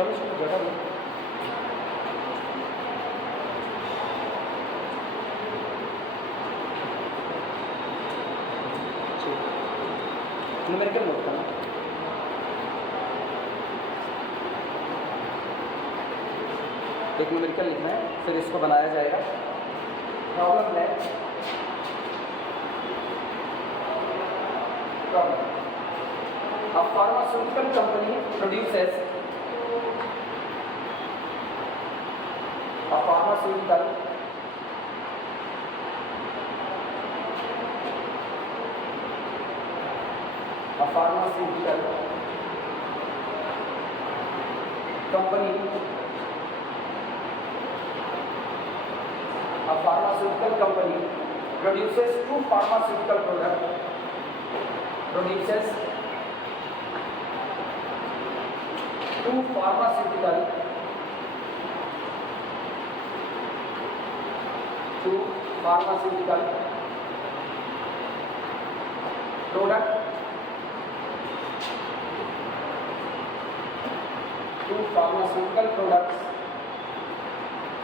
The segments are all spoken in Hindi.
चलो चलो जगह लो। न्यूमेरिकल नोट करना। एक न्यूमेरिकल लिखना है, फिर इसको बनाया जाएगा। प्रॉब्लम है, problem A pharmaceutical company produces a pharmaceutical company produces two pharmaceutical products, produces two pharmaceutical product, two pharmaceutical products,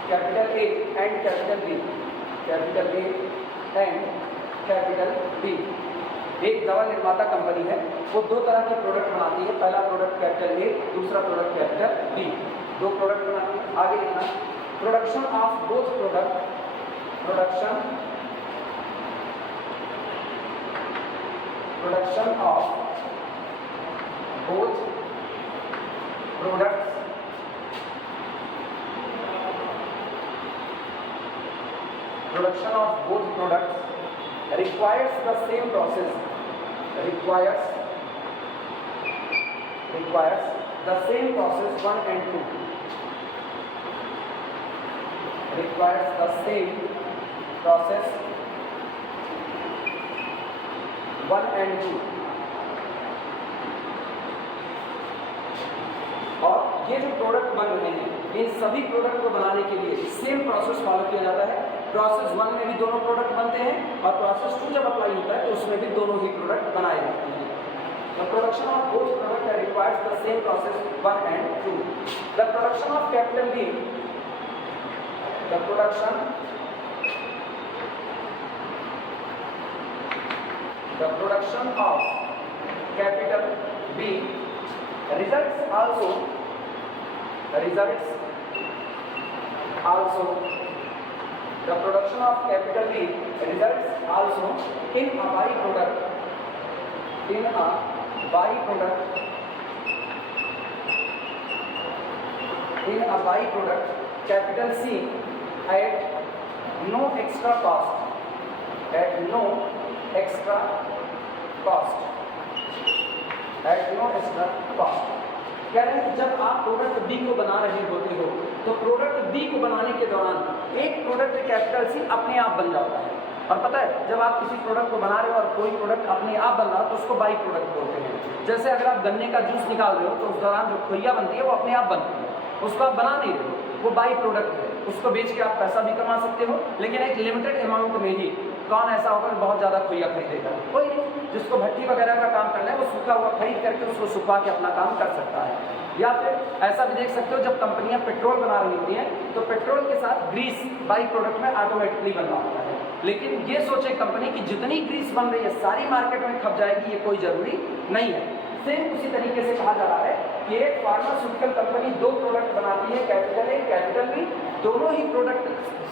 capital A and capital B, capital A and capital B। एक दवा निर्माता कंपनी है, वो दो तरह के प्रोडक्ट बनाती है। पहला प्रोडक्ट कैपिटल ए, दूसरा प्रोडक्ट कैपिटल बी। दो प्रोडक्ट बनाती है। आगे लिखना, production of both product, production of both products requires the same process, requires the same process 1 and 2, requires the same process 1 and 2। और ये जो प्रोडक्ट बन रहे हैं, इन सभी प्रोडक्ट को बनाने के लिए सेम प्रोसेस फॉलो किया जाता है। प्रोसेस 1 में भी दोनों प्रोडक्ट बनते हैं और प्रोसेस 2 जब अप्लाई होता है तो उसमें भी दोनों ही प्रोडक्ट बनाए जाते हैं। The production of both products requires the same process 1 and 2। The production of capital B, the production of capital B results also the production of capital B results also in a byproduct capital C at no extra cost, at no extra cost। कह रहे हैं जब आप प्रोडक्ट बी को बना रहे होते हो तो प्रोडक्ट बी को बनाने के दौरान एक प्रोडक्ट कैपिटल सी अपने आप बन जाता है। और पता है जब आप किसी प्रोडक्ट को बना रहे हो और कोई प्रोडक्ट अपने आप बन रहा हो तो उसको बाई प्रोडक्ट बोलते हैं। जैसे अगर आप गन्ने का जूस निकाल रहे हो तो उस दौरान जो खोइया बनती है वो अपने आप बनती है, उसको आप बना नहीं रहे हो, वो बाई प्रोडक्ट है। उसको बेच के आप पैसा भी कमा सकते हो, लेकिन एक लिमिटेड अमाउंट में ही। कौन ऐसा होगा बहुत ज़्यादा खोइया खरीदेगा? कोई नहीं। जिसको भट्टी वगैरह का काम करना है वो सूखा हुआ खरीद करके उसको सुखा के अपना काम कर सकता है। या फिर ऐसा भी देख सकते हो जब कंपनियां पेट्रोल बना रही होती हैं तो पेट्रोल के साथ ग्रीस बाई प्रोडक्ट में ऑटोमेटिकली बन रहा होता है। लेकिन ये सोचे कंपनी की जितनी ग्रीस बन रही है सारी मार्केट में खप जाएगी, ये कोई जरूरी नहीं है। सेम उसी तरीके से कहा जा रहा है कि एक फार्मास्यूटिकल कंपनी दो प्रोडक्ट बनाती है, कैपिटल ए कैपिटल बी। दोनों ही प्रोडक्ट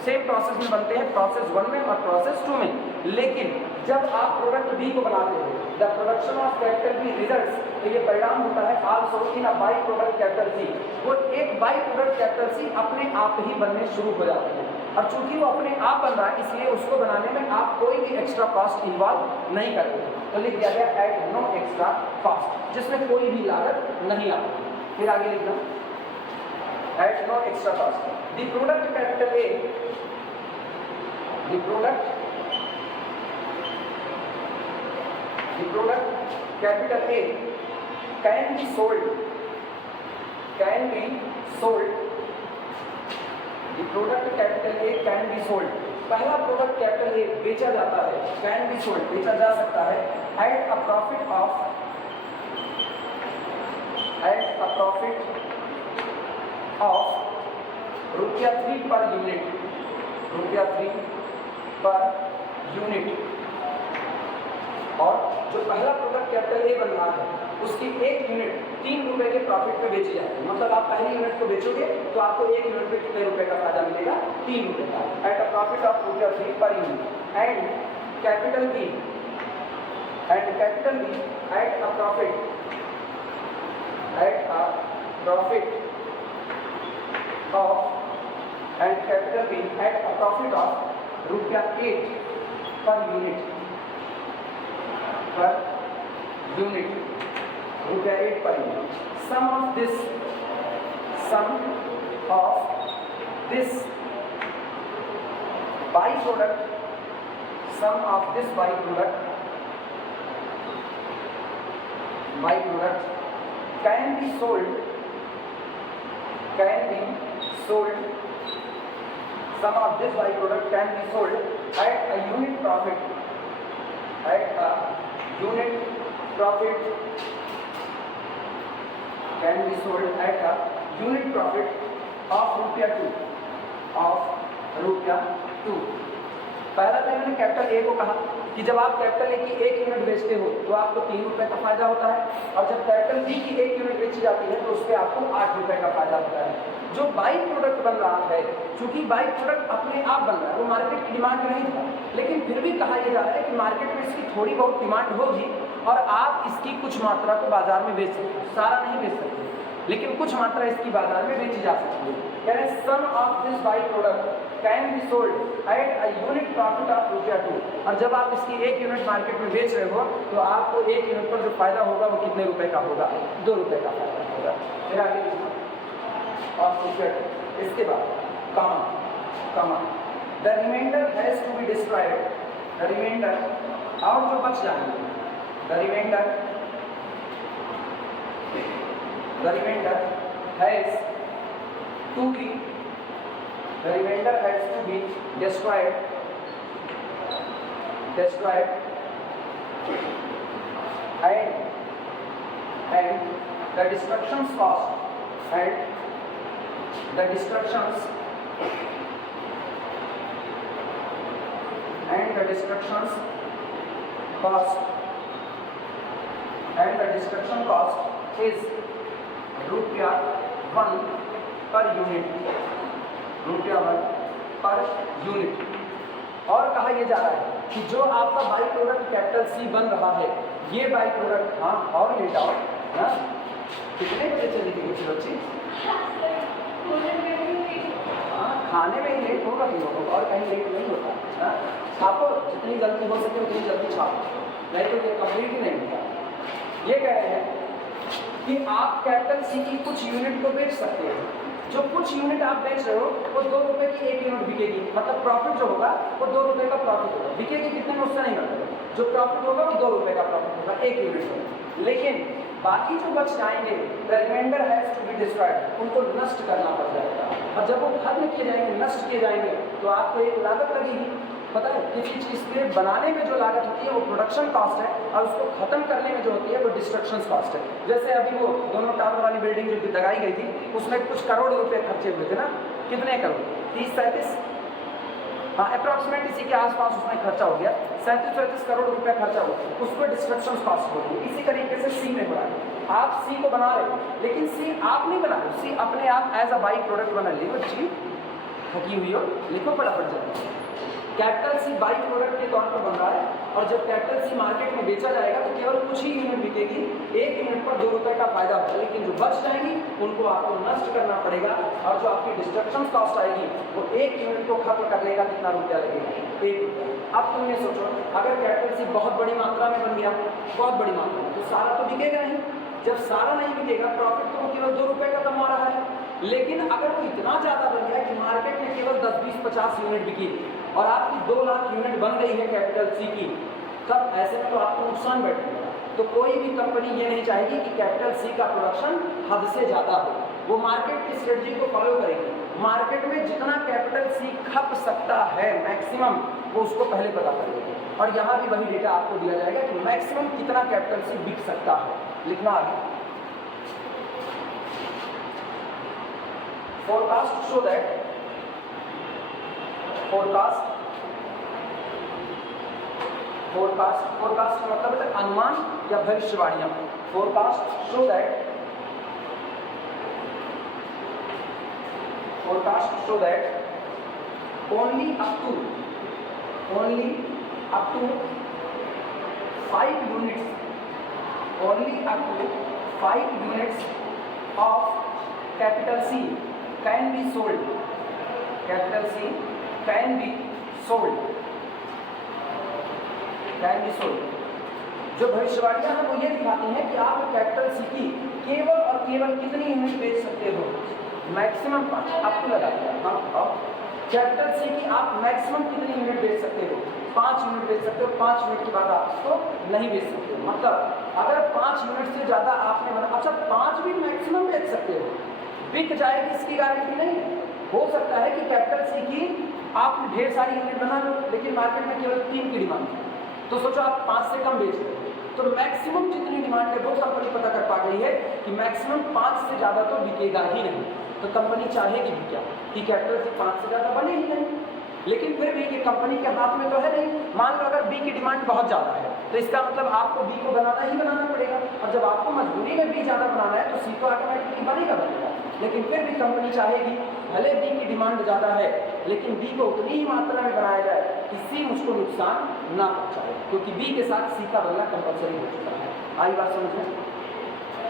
सेम प्रोसेस में बनते हैं, प्रोसेस 1 में और प्रोसेस 2 में। लेकिन जब आप प्रोडक्ट बी को बनाते हो, the production of capital B results, तो ये परिणाम होता है also in a by product capital C. वो एक बाई प्रोडक्ट कैपिटल सी अपने आप ही बनने शुरू हो जाते हैं। और चूंकि वो अपने आप बन रहा है इसलिए उसको बनाने में आप कोई भी एक्स्ट्रा कॉस्ट इन्वॉल्व नहीं करते। तो लिख दिया गया एट नो एक्स्ट्रा कॉस्ट, जिसमें कोई भी लागत नहीं आती। फिर आगे लिखना at no extra cost the product capital A, the product capital A can be sold, the product capital A can be sold। पहला प्रोडक्ट कैपिटल ए बेचा जाता है, कैन बी सोल्ड बेचा जा सकता है एट अ प्रॉफिट ऑफ रुपया 3 पर यूनिट, रुपया 3 पर यूनिट। और जो पहला प्रोडक्ट कैपिटल ए बन रहा है उसकी 1 यूनिट 3 रुपए के प्रॉफिट पे बेची जाती है। मतलब आप पहली यूनिट को बेचोगे तो आपको 1 यूनिट पे कितने रुपए का फायदा मिलेगा? 3 रुपए का, एट अ प्रॉफिट ऑफ रुपया 3 per unit. And capital B at a profit of and capital B at a profit of रुपया 8 पर यूनिट, रुपया 8 per unit. Some of this by product can be sold, some of this byproduct can be sold at a unit profit, can be sold at a unit profit of रुपया 2। पहला टाइम मैंने कैपिटल ए को कहा कि जब आप कैपिटल ए की 1 यूनिट बेचते हो तो आपको 3 रुपए का फायदा होता है, और जब कैपिटल बी की 1 यूनिट बेची जाती है तो उस पर आपको 8 रुपए का फायदा होता है। जो बाई प्रोडक्ट बन रहा है, चूंकि बाई प्रोडक्ट अपने आप बन रहा है, वो मार्केट की डिमांड नहीं था, लेकिन फिर भी कहा यह जा रहा है कि मार्केट में इसकी थोड़ी बहुत डिमांड होगी और आप इसकी कुछ मात्रा को बाजार में बेच सकते हो, सारा नहीं बेच सकते, लेकिन कुछ मात्रा इसकी बाजार में बेची जा सकती है। यानी some of this by product can be sold at a unit profit of रुपया 2। और जब आप इसकी 1 यूनिट मार्केट में बेच रहे हो तो आपको 1 यूनिट पर जो फायदा होगा वो कितने रुपए का होगा? 2 रुपए का फायदा होगा। फिर आगे ऑफ रुपया 2। इसके बाद comma the remainder has to be described, the remainder और जो बच जाएंगे, the remainder has to be described and the destruction cost is रुपया 1 पर यूनिट, रुपया 1 पर यूनिट। और कहा यह जा रहा है कि जो आपका बाई प्रोडक्ट कैपिटल सी बन रहा है, ये बाई प्रोडक्ट, हाँ और लेट आओ ना, कितने बजे चली गई बच्ची? हाँ खाने में ही लेट होगा, और कहीं लेट नहीं होता ना। छापो, जितनी जल्दी हो सके उतनी जल्दी छापो, नहीं तो ये कंप्लीट ही नहीं होता। ये कह रहे हैं कि आप कैपिटल सी की कुछ यूनिट को बेच सकते हो। जो कुछ यूनिट आप बेच रहे हो वो 2 रुपए की 1 यूनिट बिकेगी, मतलब प्रॉफिट जो होगा वो 2 रुपए का प्रॉफिट होगा। बिकेगी कितने में उससे नहीं मतलब, जो प्रॉफिट होगा वो 2 रुपए का प्रॉफिट होगा 1 यूनिट में। लेकिन बाकी जो बच जाएंगे, the remainder has to be destroyed, उनको नष्ट करना पड़ जाएगा। और जब वो खत्म किए जाएंगे, नष्ट किए जाएंगे, तो आपको एक लागत लगेगी। पता है किसी चीज़ के बनाने में जो लागत होती है वो प्रोडक्शन कॉस्ट है, और उसको खत्म करने में जो होती है वो डिस्ट्रक्शन कॉस्ट है। जैसे अभी वो दोनों टावर वाली बिल्डिंग जो लगाई गई थी उसमें कुछ करोड़ रुपए खर्चे हुए थे ना, कितने करोड़? 30-37, हाँ अप्रॉक्सीमेट इसी के आसपास उसमें खर्चा हो गया, 37-38 करोड़ रुपए खर्चा हुआ, उसको डिस्ट्रक्शन कॉस्ट होती है। इसी तरीके से सी में हो रहा है, आप सी को बना रहे हो, लेकिन सी आप नहीं बना रहे, सी अपने आप एज अ बाई प्रोडक्ट बना ली। ची थकी हुई हो, लिखो फटाफट जल्दी। कैपिटल सी बाई प्रोडक्ट के तौर पर बन रहा है, और जब कैपिटल सी मार्केट में बेचा जाएगा तो केवल कुछ ही यूनिट बिकेगी, 1 यूनिट पर 2 रुपए का फायदा होगा, लेकिन जो बच जाएंगी उनको आपको नष्ट करना पड़ेगा। और जो आपकी डिस्ट्रक्शन कॉस्ट आएगी वो 1 यूनिट को खत्म करने का कितना रुपया लगेगा? 1 रुपया। अब तुम ये सोचो, अगर कैपिटल सी बहुत बड़ी मात्रा में बन गया, बहुत बड़ी मात्रा में, तो सारा तो बिकेगा नहीं। जब सारा नहीं बिकेगा, प्रॉफिट तो वो केवल 2 रुपए का कमा रहा है। लेकिन अगर वो इतना ज़्यादा बन गया कि मार्केट में केवल 10, 20, 50 यूनिट बिकी और आपकी 2 लाख यूनिट बन गई है कैपिटल सी की, तब ऐसे में तो आपको नुकसान बैठेगा। तो कोई भी कंपनी ये नहीं चाहेगी कि कैपिटल सी का प्रोडक्शन हद से ज़्यादा हो, वो मार्केट की स्ट्रेटजी को फॉलो करेगी। मार्केट में जितना कैपिटल सी खप सकता है मैक्सिमम, वो उसको पहले पता करेगी। और यहाँ भी वही डेटा आपको दिया जाएगा कि मैक्सिमम कितना कैपिटल सी बिक सकता है। लिखना आगे, forecast show that forecast का मतलब है अनुमान या भविष्यवाणियां। forecast show that only up to 5 units of capital C can be sold। capital C can be sold। जो भविष्यवाणियां हैं वो ये दिखाती हैं कि आप कैपिटल सी की केवल और केवल कितनी यूनिट बेच सकते हो, मैक्सिमम 5। आपको लगा दिया अब कैपिटल सी की आप मैक्सिमम कितनी यूनिट बेच सकते हो, 5 यूनिट बेच सकते हो। 5 यूनिट के बाद आप इसको नहीं बेच सकते हो। मतलब अगर 5 यूनिट से ज़्यादा आपने बना, अच्छा 5 भी मैक्सिमम बेच सकते हो, बिक जाएगी इसकी गारंटी नहीं है। हो सकता है कि कैपिटल सी की आप ढेर सारी यूनिट बना लो लेकिन मार्केट में केवल 3 की डिमांड है, तो सोचो आप 5 से कम बेच रहे हो, तो मैक्सिमम जितनी डिमांड है वो कंपनी पता कर पा गई है कि मैक्सिमम 5 से ज़्यादा तो बिकेगा ही नहीं। तो कंपनी चाहेगी भी क्या कि कैपिटल से 5 से ज़्यादा बने ही नहीं, लेकिन फिर भी ये कंपनी के हाथ में तो है नहीं। मान लो अगर बी की डिमांड बहुत ज़्यादा है तो इसका मतलब आपको बी को बनाना पड़ेगा, और जब आपको मजबूरी में बी ज़्यादा बनाना है तो सी तो ऑटोमेटिकली बनेगा। लेकिन फिर भी कंपनी चाहेगी भले बी की डिमांड ज़्यादा है लेकिन बी को उतनी ही मात्रा में बनाया जाए कि सी मुझको नुकसान ना पहुँचाए, क्योंकि बी के साथ सी का बनना कंपलसरी हो चुका है। आई बात समझ में?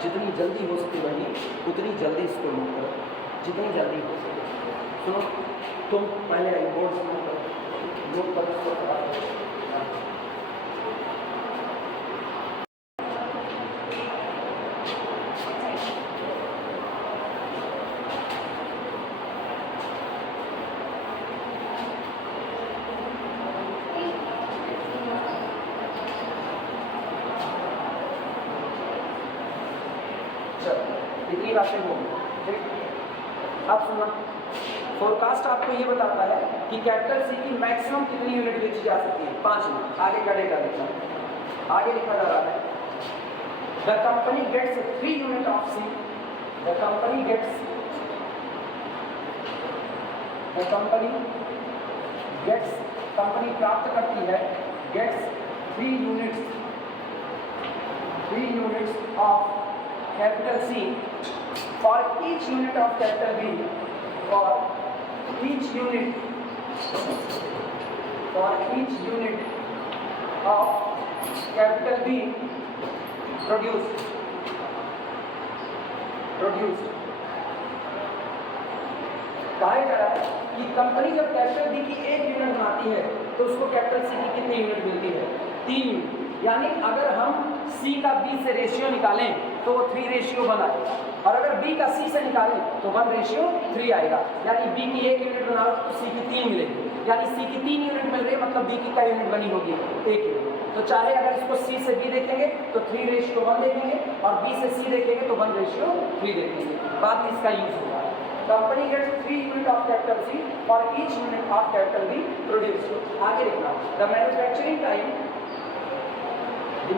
जितनी जल्दी हो सके वही उतनी जल्दी इसको नोट करो, जितनी जल्दी हो सके। सुनो, तुम पहले बोर्ड नोट करो। इतनी बातें होंगी। अब सुनना, फोरकास्ट आपको ये बताता है कि कैपिटल सी की मैक्सिमम कितनी यूनिट बेची जा सकती है, 5 यूनिट। आगे का डेटा लिखा, आगे लिखा जा रहा है the company gets 3 unit of C. The company gets company प्राप्त करती है gets 3 units of capital C for each unit of capital B, for each unit of capital B produced। कहा जा रहा है कि कंपनी जब कैपिटल बी की 1 यूनिट बनाती है तो उसको कैपिटल सी की कितनी यूनिट मिलती है, 3 यूनिट। यानी अगर हम सी का बी से रेशियो निकालें तो वो 3:1 आएगा, और अगर बी का सी से निकालें तो 1:3 आएगा। यानी बी की 1 यूनिट बनाओ तो सी की 3 मिलेगी, यानी सी की 3 यूनिट मिल रही है, मतलब बी की क्या यूनिट बनी होगी, 1 यूनिट। तो चाहे अगर इसको सी से बी देखेंगे तो 3:1 देखेंगे, और बी से सी देखेंगे तो 1:3 देखेंगे। बाद में इसका यूज होगा। Company gets 3 unit of capital C और each unit of capital B produced. आगे लिखना, the manufacturing time the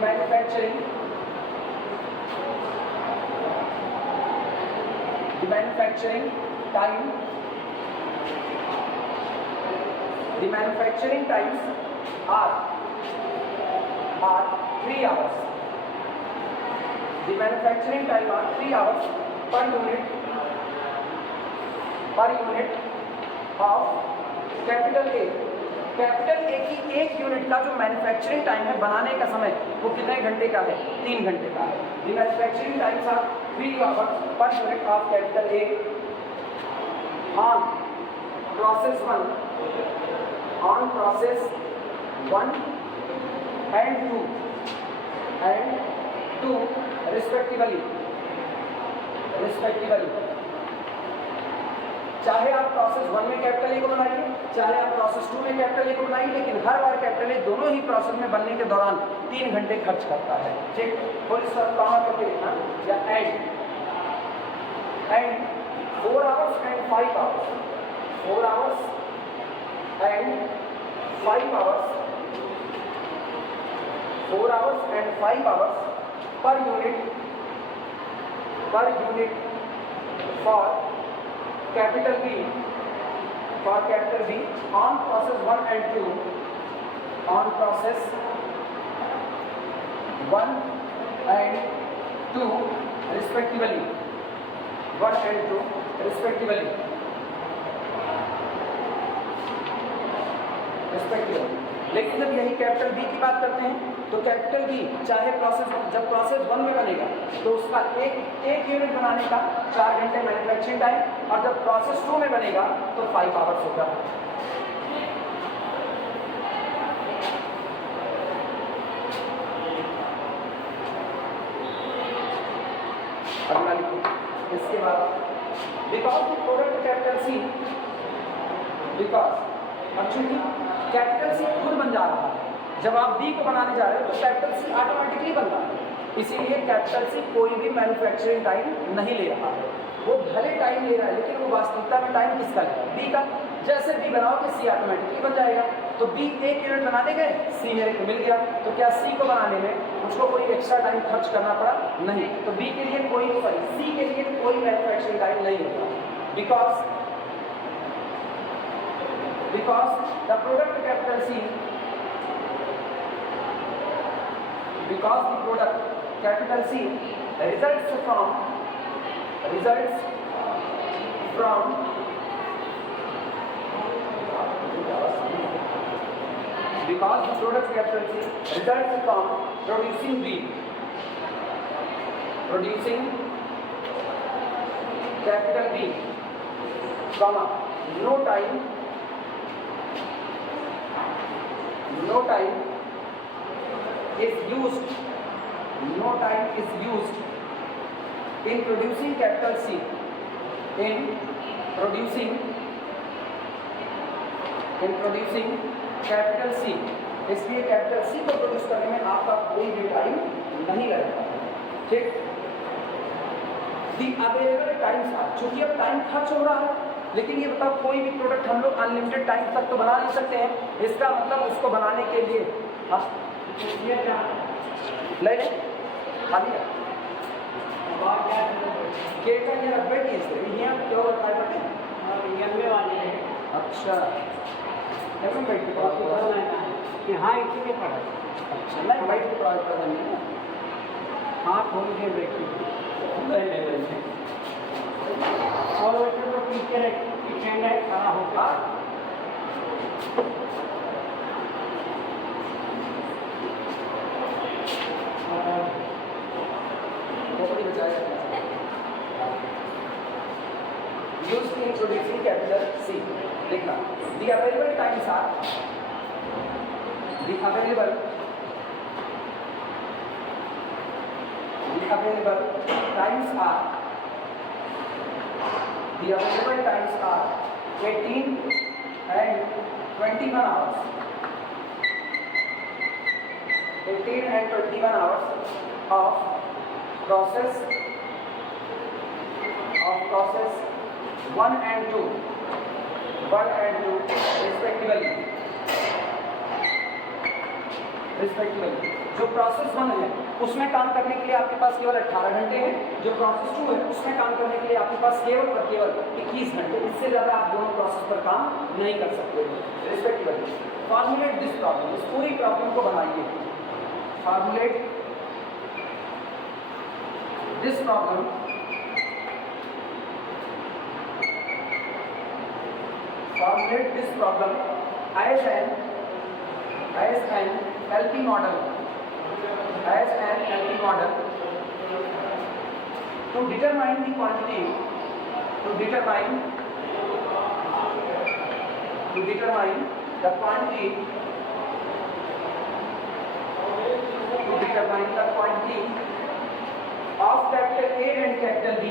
manufacturing times are 3 hours। The manufacturing time are 3 hours per unit of capital A। Capital A की 1 यूनिट का जो मैन्युफैक्चरिंग टाइम है, बनाने का समय, वो कितने घंटे का है, 3 घंटे का है। The manufacturing times are 3 hours per unit of capital A on process 1 and 2 respectively. चाहे आप प्रोसेस 1 में कैपिटल ए को बनाइए, चाहे आप प्रोसेस 2 में कैपिटल ए को बनाइए, लेकिन हर बार कैपिटल ए दोनों ही प्रोसेस में बनने के दौरान 3 घंटे खर्च करता है। ठीक, फुल स्टॉप कहाँ करके लिखना, या and 4 hours and 5 hours, 4 hours and 5 hours, 4 hours and 5 hours per unit for capital B, for capital B on process 1 and 2, on process 1 and 2 respectively, 1 and 2 respectively, लेकिन जब यही कैपिटल बी की बात करते हैं तो कैपिटल बी चाहे जब प्रोसेस 1 में बनेगा तो उसका एक यूनिट बनाने का 4 घंटे मैन्युफैक्चरिंग टाइम, और जब प्रोसेस 2 में बनेगा तो 5 आवर्स होगा। अगला लिखो, इसके बाद because the product capital C, because अब चूंकि कैपिटल सी खुद बन जा रहा है, जब आप बी को बनाने जा रहे हो तो कैपिटल सी ऑटोमेटिकली बन रहा है, इसीलिए कैपिटल सी कोई भी मैन्युफैक्चरिंग टाइम नहीं ले रहा है। वो भले टाइम ले रहा है लेकिन वो वास्तविकता में टाइम किसका ले रहा है? बी का। जैसे बी बनाओगे सी ऑटोमेटिकली बन जाएगा। तो बी एक यूनिट बनाने गए, सी मेरे को मिल गया, तो क्या सी को बनाने में उसको कोई एक्स्ट्रा टाइम खर्च करना पड़ा? नहीं। तो बी के लिए कोई सी के लिए कोई मैन्युफैक्चरिंग टाइम नहीं होगा, because the product capital C, because the product capital C results from because the product capital C results from producing capital B, comma, no time is used in producing capital C, capital C, इसलिए कैपिटल सी को प्रोड्यूस करने में आपका कोई भी टाइम नहीं लगेगा। ठीक, दी अवेलेबल टाइम्स आर, चूंकि अब टाइम खर्च हो रहा है, लेकिन ये बताओ कोई भी प्रोडक्ट हम लोग अनलिमिटेड टाइम तक तो बना नहीं सकते हैं, इसका मतलब उसको बनाने के लिए ले खाली केक का ये रख बैठी इससे ये क्या होता है पता है? अच्छा एवं बैठ के हाँ इसी के पढ़ा। अच्छा नहीं बैठ के पढ़ा नहीं है। हाँ थोड़ी देर बैठी और वैसे तो टीचर स्टैंड है खड़ा होगा। Used in introducing capital C, लिखना। The available times are the available times are 18 and 21 hours. 18 and 21 hours of process 1 and 2 respectively। जो प्रोसेस 1 है उसमें काम करने के लिए आपके पास केवल 18 घंटे हैं, जो प्रोसेस 2 है उसमें काम करने के लिए आपके पास केवल 21 घंटे, इससे ज़्यादा आप दोनों प्रोसेस पर काम नहीं कर सकते रिस्पेक्टिवली। फॉर्मुलेट दिस प्रॉब्लम, इस पूरी प्रॉब्लम को बनाइए। Formulate this problem as an LP model to determine the quantity of capital A and capital B,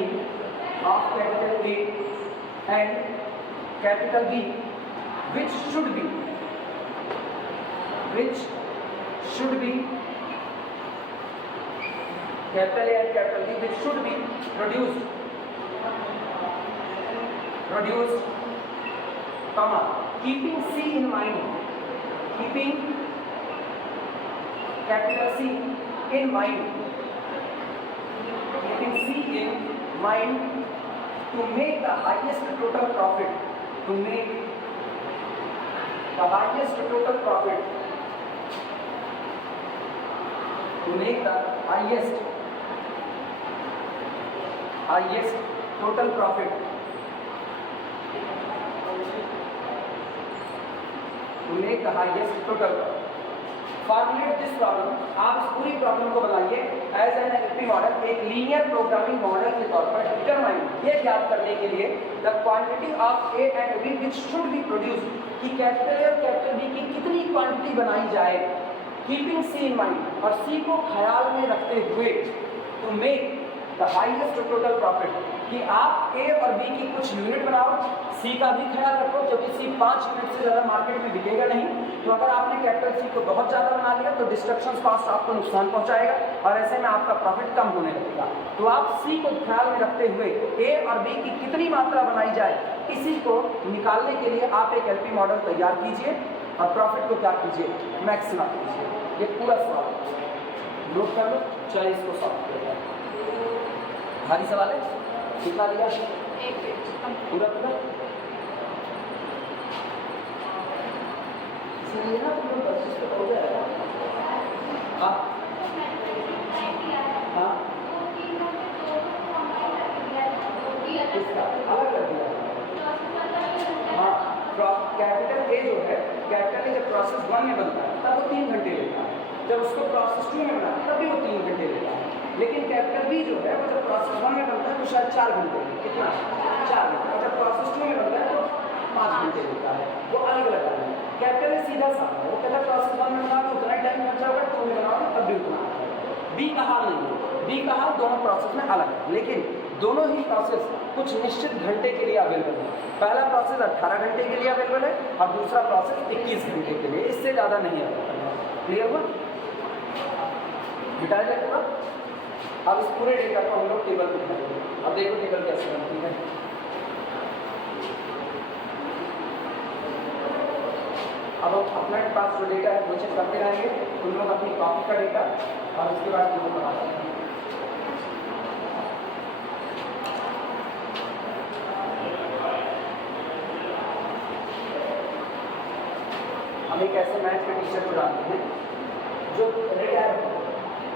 which should be capital A and capital B, which should be produced, comma, keeping C in mind, keeping capital C in mind, to make the highest total profit, to make the highest total profit, to make the highest total profit, to make the highest total profit. Formulate this problem, आप इस पूरी प्रॉब्लम को बनाइए एज एन एलपी मॉडल, एक लीनियर प्रोग्रामिंग मॉडल के तौर पर। डिटरमाइन, ये ज्ञात करने के लिए the quantity of A and B which should be produce, कि कैपिटल ए और कैपिटल बी की कितनी क्वांटिटी बनाई जाए, कीपिंग सी इन माइंड, और सी को ख्याल में रखते हुए, to make the highest total profit, कि आप ए और बी की कुछ यूनिट बनाओ, सी का भी ख्याल रखो क्योंकि सी 5 यूनिट से ज़्यादा मार्केट में बिकेगा नहीं। तो अगर आपने कैपिटल सी को बहुत ज़्यादा बना लिया तो डिस्ट्रक्शन कॉस्ट आपको नुकसान पहुंचाएगा और ऐसे में आपका प्रॉफिट कम होने लगेगा। तो आप सी को ख्याल में रखते हुए ए और बी की कितनी मात्रा बनाई जाए, इसी को निकालने के लिए आप एक एलपी मॉडल तैयार कीजिए और प्रॉफिट को क्या कीजिए, मैक्सिमम कीजिए। ये पूरा सवाल नोट कर लो, चलिए इसको सॉल्व किया जाए। भारी सवाल है, कितना लिया पूरा पूरा इसलिए ना तुम लोग 25 तो हो जाएगा। हाँ हाँ किसका अलग कर दिया। हाँ कैपिटल ए जो है, कैपिटल ए जब प्रोसेस 1 में बनता है तब वो 3 घंटे लेता है, जब उसको प्रोसेस 2 में बनाता है तब भी वो 3 घंटे लेता है। लेकिन कैपिटल बी जो है वो जब प्रोसेस 1 में बनता है तो शायद 4 घंटे, कितना 4 घंटे, और जब प्रोसेस 2 में बनता है तो 5 घंटे लेता है। वो अलग अलग है। कैपिटल ए सीधा सा है, वो कहता है प्रोसेस 1 में बनाओगे उतना टाइम खर्चा होगा, 2 में बनाओगे तब भी उतना। बी का हाल नहीं है, बी का हाल दोनों प्रोसेस में अलग है, लेकिन दोनों ही प्रोसेस कुछ निश्चित घंटे के लिए अवेलेबल है। पहला प्रोसेस 18 घंटे के लिए अवेलेबल है और दूसरा प्रोसेस 21 घंटे के लिए, इससे ज़्यादा नहीं अवेलेबल है। क्लियर हुआ? मिटाया जाए पूरा। अब इस पूरे डेटा को हम लोग टेबल में लिखेंगे। अब देखो टेबल कैसे बनती है। अब अपने पास जो डेटा है वो चेक करते रहेंगे, तुम लोग अपनी कॉपी का डेटा और उसके बाद टेबल बनाते हैं। हम एक ऐसे मैथ के टीचर को जानते हैं जो रिटायर हो,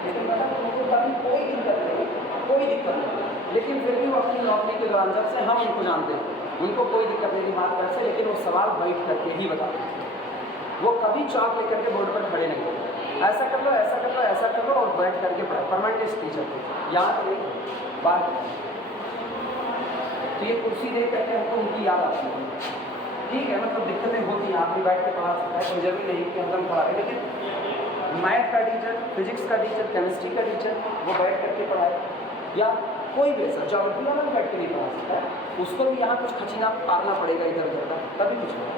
लेकिन मतलब उनको कभी कोई दिक्कत नहीं, लेकिन फिर भी वो अपनी नौकरी के दौरान, जब से हम उनको जानते हैं, उनको कोई दिक्कत नहीं बात कर से, लेकिन वो सवाल बैठ करके ही बताते हैं। वो कभी चौक लेकर के बोर्ड पर खड़े नहीं होते, ऐसा कर लो ऐसा कर लो ऐसा कर लो और बैठ करके पढ़ाए। परमानेंट टीचर थे, याद नहीं बात, तो ये कुर्सी देख करके हमको उनकी याद आती है। ठीक है, मतलब दिक्कतें होती हैं, आदमी बैठ के पढ़ा सकता है, कोई जरूरी नहीं कि हम पढ़ाए, लेकिन मैथ का टीचर, फिजिक्स का टीचर, केमिस्ट्री का टीचर वो बैठ करके पढ़ाए, या कोई भी ऐसा ज्योमेट्री वाला भी बैठ के नहीं पढ़ा सकता है, उसको भी यहाँ कुछ खचीना पारना पड़ेगा इधर उधर का, तभी कुछ होगा।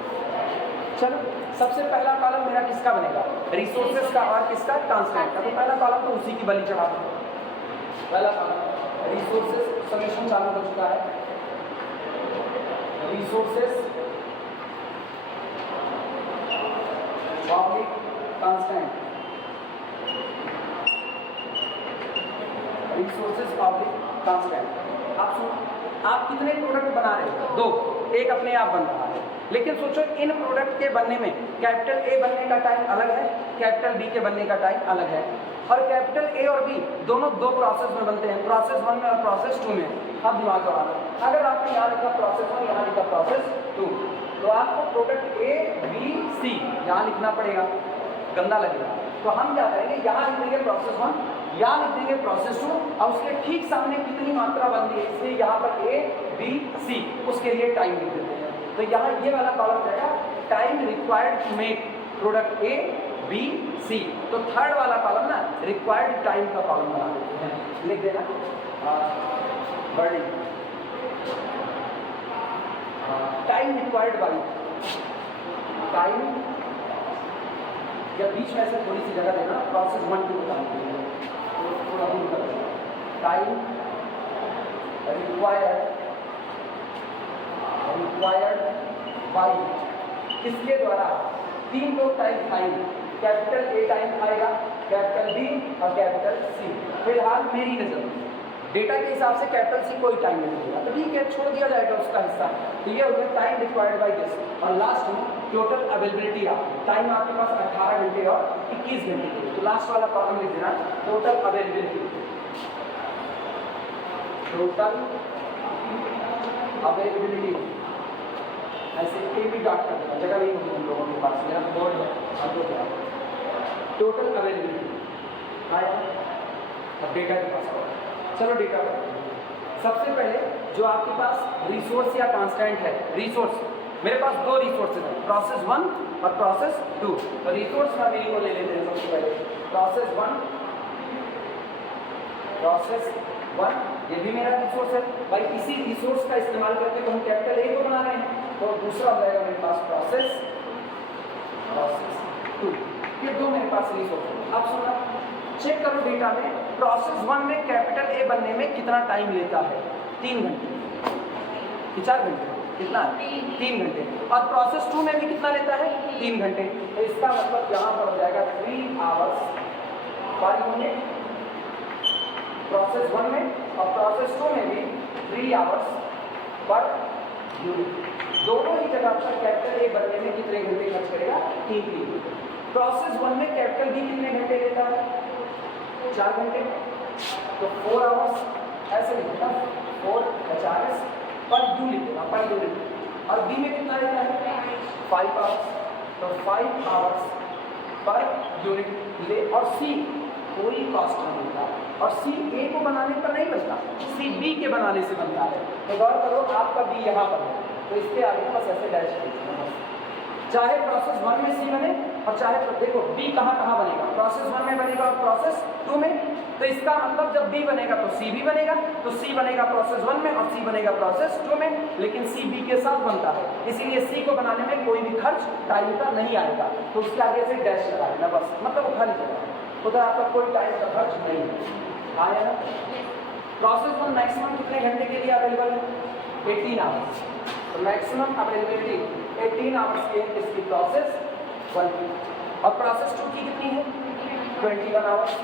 चलो सबसे पहला कॉलम मेरा किसका बनेगा, रिसोर्सेज का और किसका, ट्रांसप्लांट का। तो पहला कॉलम तो उसी की बलि चढ़ा दो। पहला कॉलम रिसोर्सेज, सॉल्यूशन चालू हो चुका है। Resources public constant, resources public constant. आप सुनो, आप कितने प्रोडक्ट बना रहे हो, 2, एक अपने आप बन रहा है, लेकिन सोचो इन प्रोडक्ट के बनने में कैपिटल ए बनने का टाइम अलग है, कैपिटल बी के बनने का टाइम अलग है, और कैपिटल ए और बी दोनों 2 प्रोसेस में बनते हैं, प्रोसेस 1 में और प्रोसेस 2 में। अब दिमाग लगाना, अगर आपने यहाँ लिखा प्रोसेस 1, यहाँ लिखा प्रोसेस 2, तो आपको प्रोडक्ट ए बी सी यहाँ लिखना पड़ेगा, गंदा लगेगा। तो हम क्या करेंगे, यहाँ लिख देंगे प्रोसेस 1, यहाँ लिख देंगे प्रोसेस 2, और उसके ठीक सामने कितनी मात्रा बनती है, इसलिए यहाँ पर ए बी सी, उसके लिए टाइम लिख देते हैं। तो यहाँ ये वाला कॉलम जाएगा time required to make product A B C. तो थर्ड वाला कॉलम ना रिक्वायर्ड टाइम का कॉलम बना देते हैं, लिख देना wording time required by time, या बीच में से थोड़ी सी जगह देना, प्रोसेस 1 2 बताने के लिए थोड़ा दूर कर देना। टाइम रिक्वायर्ड बाई किसके द्वारा, 3 लोग टाइम खाएंगे, कैपिटल ए टाइम खाएगा, कैपिटल बी और कैपिटल सी। फिलहाल मेरी नज़र डेटा के हिसाब से कैपिटल सी कोई टाइम नहीं देगा, तो ठीक है छोड़ दिया जाएगा उसका हिस्सा। तो ये हो गया टाइम रिक्वायर्ड बाय दिस। और लास्ट में टोटल अवेलेबिलिटी टाइम आपके पास 18 घंटे और 21 घंटे के लिए। तो लास्ट वाला प्रॉब्लम लिख देना, टोटल अवेलेबिलिटी, टोटल अवेलेबिलिटी ऐसे ए भी डॉट कर देगा, जगह नहीं होगी हम लोगों के पास, मेरा बोर्ड है अब तो क्या टोटल अवेलेबिलिटी आया। अब डेटा के पास आओ, चलो डेटा पर सबसे पहले जो आपके पास रिसोर्स या कांस्टेंट है, रिसोर्स मेरे पास दो रिसोर्सेज हैं, प्रोसेस 1 और प्रोसेस 2। तो रिसोर्स का मेरी को ले लेते हैं सबसे पहले, प्रोसेस 1, प्रोसेस 1 ये भी मेरा रिसोर्स है भाई। इसी रिसोर्स का इस्तेमाल करके तो हम कैपिटल ए को बना रहे हैं, तो दूसरा हो जाएगा मेरे पास प्रोसेस 2। ये दो मेरे पास रिसोर्स है। अब सुना, चेक करो डेटा में प्रोसेस 1 में कैपिटल ए बनने में कितना टाइम लेता है, 3 घंटे कि 4 घंटे, कितना 3 घंटे। और प्रोसेस 2 में भी कितना लेता है, 3 घंटे। तो इसका मतलब यहाँ पर हो जाएगा 3 आवर्स पर यूनिट प्रोसेस 1 में, और प्रोसेस 2 में भी 3 आवर्स पर यूनिट। दोनों ही जगह पर कैपिटल ए बनने में कितने घंटे खर्च करेगा, 3। प्रोसेस 1 में कैपिटल बी कितने घंटे लेता है, 4 घंटे, तो 4 आवर्स ऐसे लिखना, 4 HRS पर यूनिट लेना, पर यूनिट। और बी में कितना लेता है, 5 आवर्स, तो 5 आवर्स पर यूनिट ले। और सी कोई कॉस्ट नहीं मिलता, और सी ए को बनाने पर नहीं बनता, सी बी के बनाने से बनता है। तो गौर करो आपका बी यहाँ पर है, तो इसके आगे बस ऐसे डैश कीजिए, चाहे प्रोसेस 1 में सी बने और चाहे देखो बी कहाँ कहाँ बनेगा, प्रोसेस 1 में बनेगा और प्रोसेस 2 में। तो इसका मतलब जब बी बनेगा तो सी भी बनेगा, तो सी बनेगा प्रोसेस 1 में और सी बनेगा प्रोसेस 2 में, लेकिन सी बी के साथ बनता है, इसीलिए सी को बनाने में कोई भी खर्च टाइम का नहीं आएगा। तो उसके आगे से डैश लगा देना बस, मतलब वो खाली जगह, उधर आपका कोई टाइम का खर्च नहीं है। आया ना। प्रोसेस 1 मैक्सिमम कितने घंटे के लिए अवेलेबल है, 18 आवर्स। तो मैक्सिमम अवेलेबिलिटी 18 आवर्स की है इसकी प्रोसेस 1 की। और प्रोसेस 2 की कितनी है, 21 आवर्स,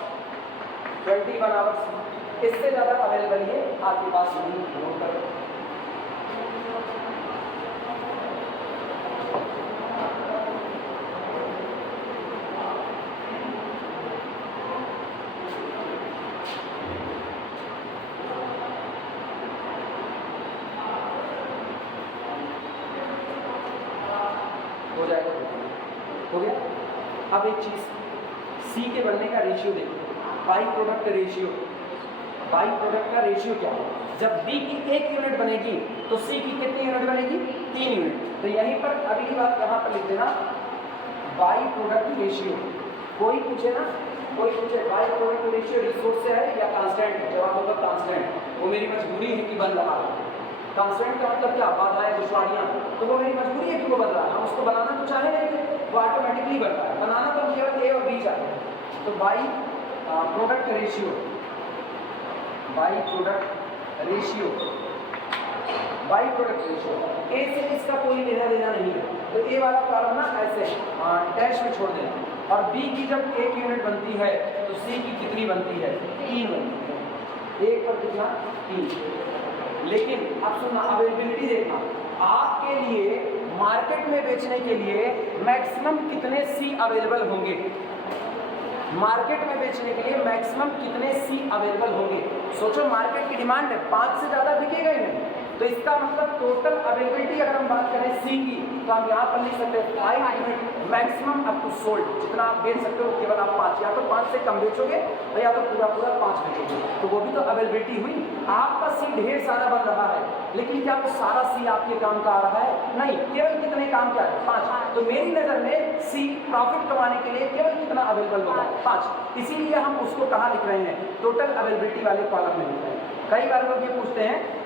21 आवर्स। इससे ज़्यादा अवेलेबल ये आपके पास नहीं नोट करो। हो जाएगा, हो गया। अब एक चीज़ सी के बनने का रेशियो देखिए, by product ratio. By product का रेशियो क्या है, जब बी की 1 यूनिट बनेगी तो सी की कितनी यूनिट बनेगी, 3 यूनिट। तो यहीं पर अगली बात यहाँ पर लिख देना, बाई प्रोडक्ट रेशियो। कोई पूछे ना, कोई पूछे बाई प्रोडक्ट रेशियो रिसोर्स से है या कांस्टेंट है, जवाब होगा कांस्टेंट। वो मेरी मजबूरी है कि बन रहा है। कांस्टेंट का मतलब क्या, बाधाएं दुश्वारियाँ, तो वो मेरी मजबूरी है कि वो बन रहा है। हम उसको बनाना तो चाहे नहीं थे, वो ऑटोमेटिकली बन रहा है, बनाना तो केवल ए और बी चाहिए। तो by product ratio, by product ratio, by product ratio, A से इसका कोई लेना देना नहीं है। तो ए वाला प्रॉब्लम ना ऐसे डैश में छोड़ देना। और बी की जब 1 यूनिट बनती है तो सी की कितनी बनती है, 3 बनती है। 1 पर कितना, 3। लेकिन अब सुनना, अवेलेबिलिटी देखना, आपके लिए मार्केट में बेचने के लिए मैक्सिमम कितने सी अवेलेबल होंगे, मार्केट में बेचने के लिए मैक्सिमम कितने सी अवेलेबल होंगे। सोचो मार्केट की डिमांड है, 5 से ज़्यादा बिकेगा ही नहीं। तो इसका मतलब टोटल अवेलेबिलिटी अगर हम बात करें सी की, तो हम यहाँ पर लिख सकते हैं 5 unit maximum up to sold. जितना आप बेच सकते हो केवल आप 5, या तो 5 से कम बेचोगे और या तो पूरा 5 बेचोगे, तो वो भी तो अवेलेबिलिटी हुई। आपका सी ढेर सारा बन रहा है, लेकिन क्या वो सारा सी आपके काम का आ रहा है, नहीं, केवल कितने काम का है, 5। तो मेरी नज़र में सी प्रॉफिट कमाने के लिए केवल कितना अवेलेबल होगा, 5। इसीलिए हम उसको कहाँ लिख रहे हैं, टोटल अवेलेबिलिटी वाले कॉलम में लिख रहे हैं। कई बार लोग ये पूछते हैं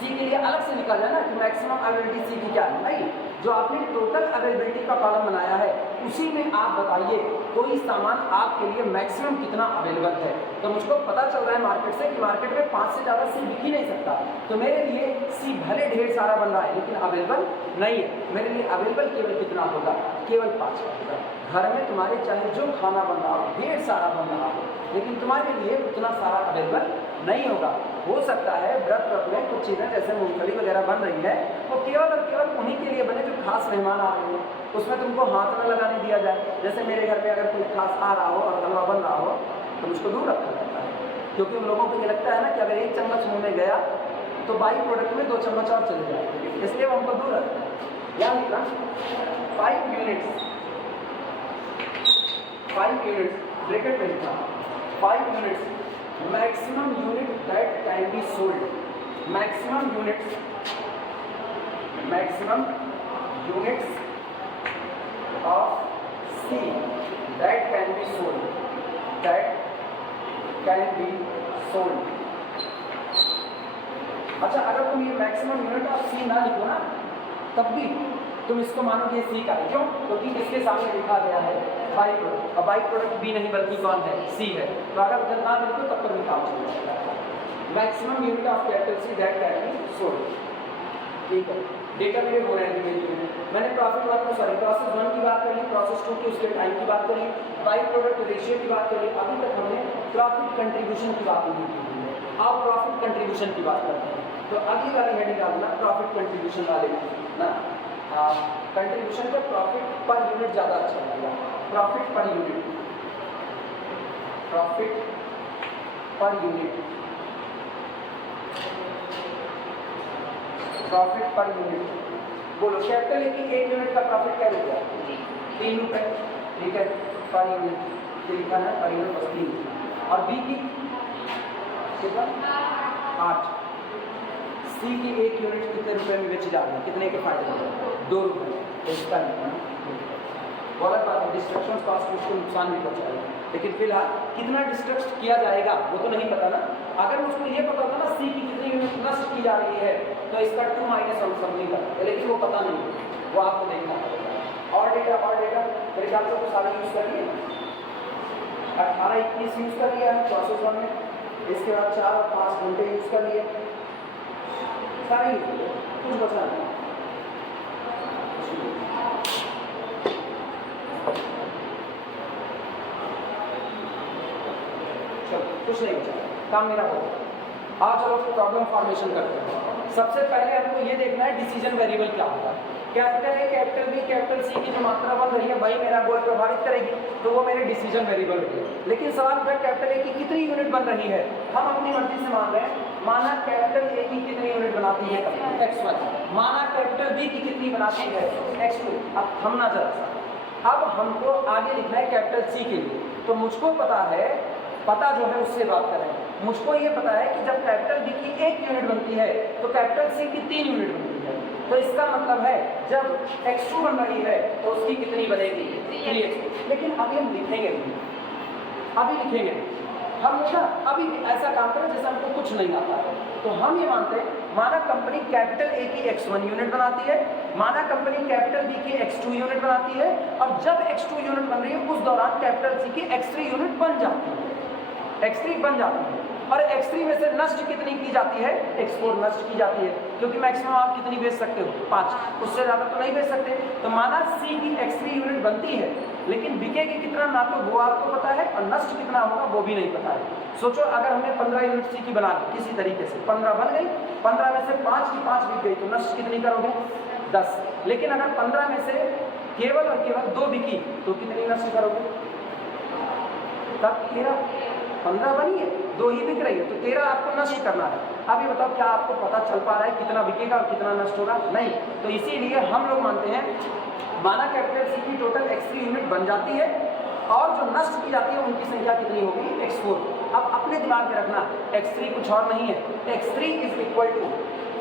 सी के लिए अलग से निकाल जाए ना कि मैक्सिमम अवेलेबिलिटी सी की क्या है, नहीं, जो आपने टोटल अवेलेबिलिटी का कॉलम बनाया है उसी में आप बताइए कोई सामान आपके लिए मैक्सिमम कितना अवेलेबल है। तो मुझको पता चल रहा है मार्केट से कि मार्केट में 5 से ज़्यादा सी बिक ही नहीं सकता। तो मेरे लिए सी भले ढेर सारा बन रहा है लेकिन अवेलेबल नहीं है। मेरे लिए अवेलेबल केवल कितना होगा, केवल 5 होगा। घर में तुम्हारे चाहे जो खाना बन रहा हो, ढेर सारा बन रहा हो, लेकिन तुम्हारे लिए उतना सारा अवेलेबल नहीं होगा। हो सकता है व्रत में कुछ चीज़ें जैसे मूंगफली वगैरह बन रही है वो केवल और केवल उन्हीं के लिए बने जो खास मेहमान आ रहे हैं, उसमें तुमको हाथ न लगाने दिया जाए। जैसे मेरे घर में अगर कोई खास आ रहा हो और हलवा बन रहा हो तो मुझको दूर रखा जाता है, क्योंकि उन लोगों को ये लगता है ना कि अगर एक चम्मच मुँह में गया तो बाई प्रोडक्ट में 2 चम्मच और चले जाए, इसलिए वो हमको दूर रखता है। याद रखना 5 यूनिट्स ब्रैकेट में लिखा 5 units maximum unit that can be sold, maximum units of C that can be sold। अच्छा, अगर तुम ये मैक्सिमम यूनिट ऑफ सी ना लिखो ना तब भी तुम इसको मानोगे सी का है। क्यों? क्योंकि इसके सामने लिखा गया है बाई प्रोडक्ट, और बाई प्रोडक्ट बी नहीं बल्कि कौन है? सी है। तो अगर उधर ना लिखो तब तक निकाल चलेगा। Maximum unit of capital see that can be sold. ठीक है, डेटा मेरे हो रहे हैं धीरे-धीरे। मैंने प्रोसेस 1 की बात करी, प्रोसेस 2 की उसके टाइम की बात करी, बाई प्रोडक्ट रेशियो की बात करी। अभी तक हमने प्रॉफिट कंट्रीब्यूशन की बात नहीं की है। अब प्रॉफिट कंट्रीब्यूशन की बात करते हैं। तो अगली वाली हेडिंग डालना प्रॉफिट कंट्रीब्यूशन वाले ना। कंट्रीब्यूशन का प्रॉफिट पर यूनिट ज़्यादा अच्छा लगेगा। प्रॉफिट पर यूनिट बोलो। कैपिटल ए की 1 यूनिट का प्रॉफिट क्या होगा? 3 रुपये। ठीक है, पर यूनिट लिखा है, पर यूनिट बस 3। और बी की कितना? 8। सी की 1 यूनिट कितने रुपए में बेची जा रही है? कितने के फायदे में? 2 रुपये। तो इसका गलत बात है, डिस्ट्रक्शन कॉस्ट उसको नुकसान भी पहुँचाएगा। लेकिन फिलहाल कितना डिस्ट्रक्ट किया जाएगा वो तो नहीं पता ना। अगर मुझको ये पता होता ना सी की कितनी यूनिट नष्ट की जा रही है तो इसका 2 माइनस हम समझेगा, लेकिन वो पता नहीं, वो आपको देखना पड़ेगा। और डेटा मेरे ख्याल से तो सारे यूज़ कर लिए, 18-21 यूज़ कर लिया है प्रोसेस 1 में। इसके बाद 4 और 5 घंटे यूज़ कर लिए, सारे यूज़ कर लिए, कुछ बचा नहीं। कुछ नहीं बचा, काम मेरा हो गया। आज चलो प्रॉब्लम फॉर्मेशन करते हैं। सबसे पहले हमको ये देखना है डिसीजन वेरिएबल क्या होगा। Capital A, capital B, capital C की जो मात्रा बन रही है वही मेरा गोल प्रभावित करेगी, तो वो मेरे डिसीजन वेरिएबल होगी। लेकिन सवाल है कैपिटल ए की कितनी यूनिट बन रही है, हम अपनी मर्जी से मान रहे हैं। माना कैपिटल ए की कितनी यूनिट बनाती है? x1। माना कैपिटल बी की कितनी बनाती है? x2। अब थमना जरा, अब हमको आगे लिखना है कैपिटल सी के लिए। तो मुझको पता जो है उससे बात करें। मुझको ये पता है कि जब कैपिटल बी की 1 यूनिट बनती है तो कैपिटल सी की 3 यूनिट बनती है। तो इसका मतलब है जब x2 बन रही है तो उसकी कितनी बनेगी? 3x2। लेकिन अभी हम लिखेंगे हम ना अभी ऐसा काम करें जैसे हमको कुछ नहीं आता है। तो हम ये मानते हैं, माना कंपनी कैपिटल ए की x1 यूनिट बनाती है, माना कंपनी कैपिटल बी की x2 यूनिट बनाती है, और जब x2 यूनिट बन रही है उस दौरान कैपिटल सी की x3 यूनिट बन जाती है। और x3 में से नष्ट कितनी की जाती है? x4 नष्ट की जाती है, क्योंकि मैक्सिमम आप कितनी बेच सकते हो? 5, उससे ज़्यादा तो नहीं बेच सकते। तो माना सी की x3 यूनिट बनती है, लेकिन बिकेगी कितना ना तो वो आपको पता है, और नष्ट कितना होगा वो भी नहीं पता है। सोचो अगर हमने 15 यूनिट सी की बना ली किसी तरीके से, 15 बन गई, 15 में से 5 की 5 बिक गई, तो नष्ट कितनी करोगे? 10। लेकिन अगर 15 में से केवल और केवल 2 बिकी तो कितनी नष्ट करोगे? तब 13। 15 बनी है, 2 ही बिक रही है, तो 13 आपको नष्ट करना है। अब ये बताओ क्या आपको पता चल पा रहा है कितना बिकेगा और कितना नष्ट होगा? नहीं। तो इसीलिए हम लोग मानते हैं, माना कैपिटल सी की टोटल x3 यूनिट बन जाती है और जो नष्ट की जाती है उनकी संख्या कितनी होगी? x4। अब अपने दिमाग में रखना x3 कुछ और नहीं है, x3 is equal to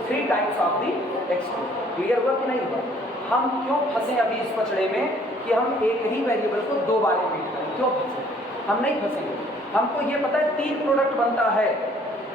3 times of the x2। Clear हुआ कि नहीं हुआ? हम क्यों फंसे अभी इस पचड़े में कि हम एक ही वेरिएबल को 2 बार रिपीट करें? क्यों फंसे? हम नहीं फंसेंगे। हमको ये पता है 3 प्रोडक्ट बनता है,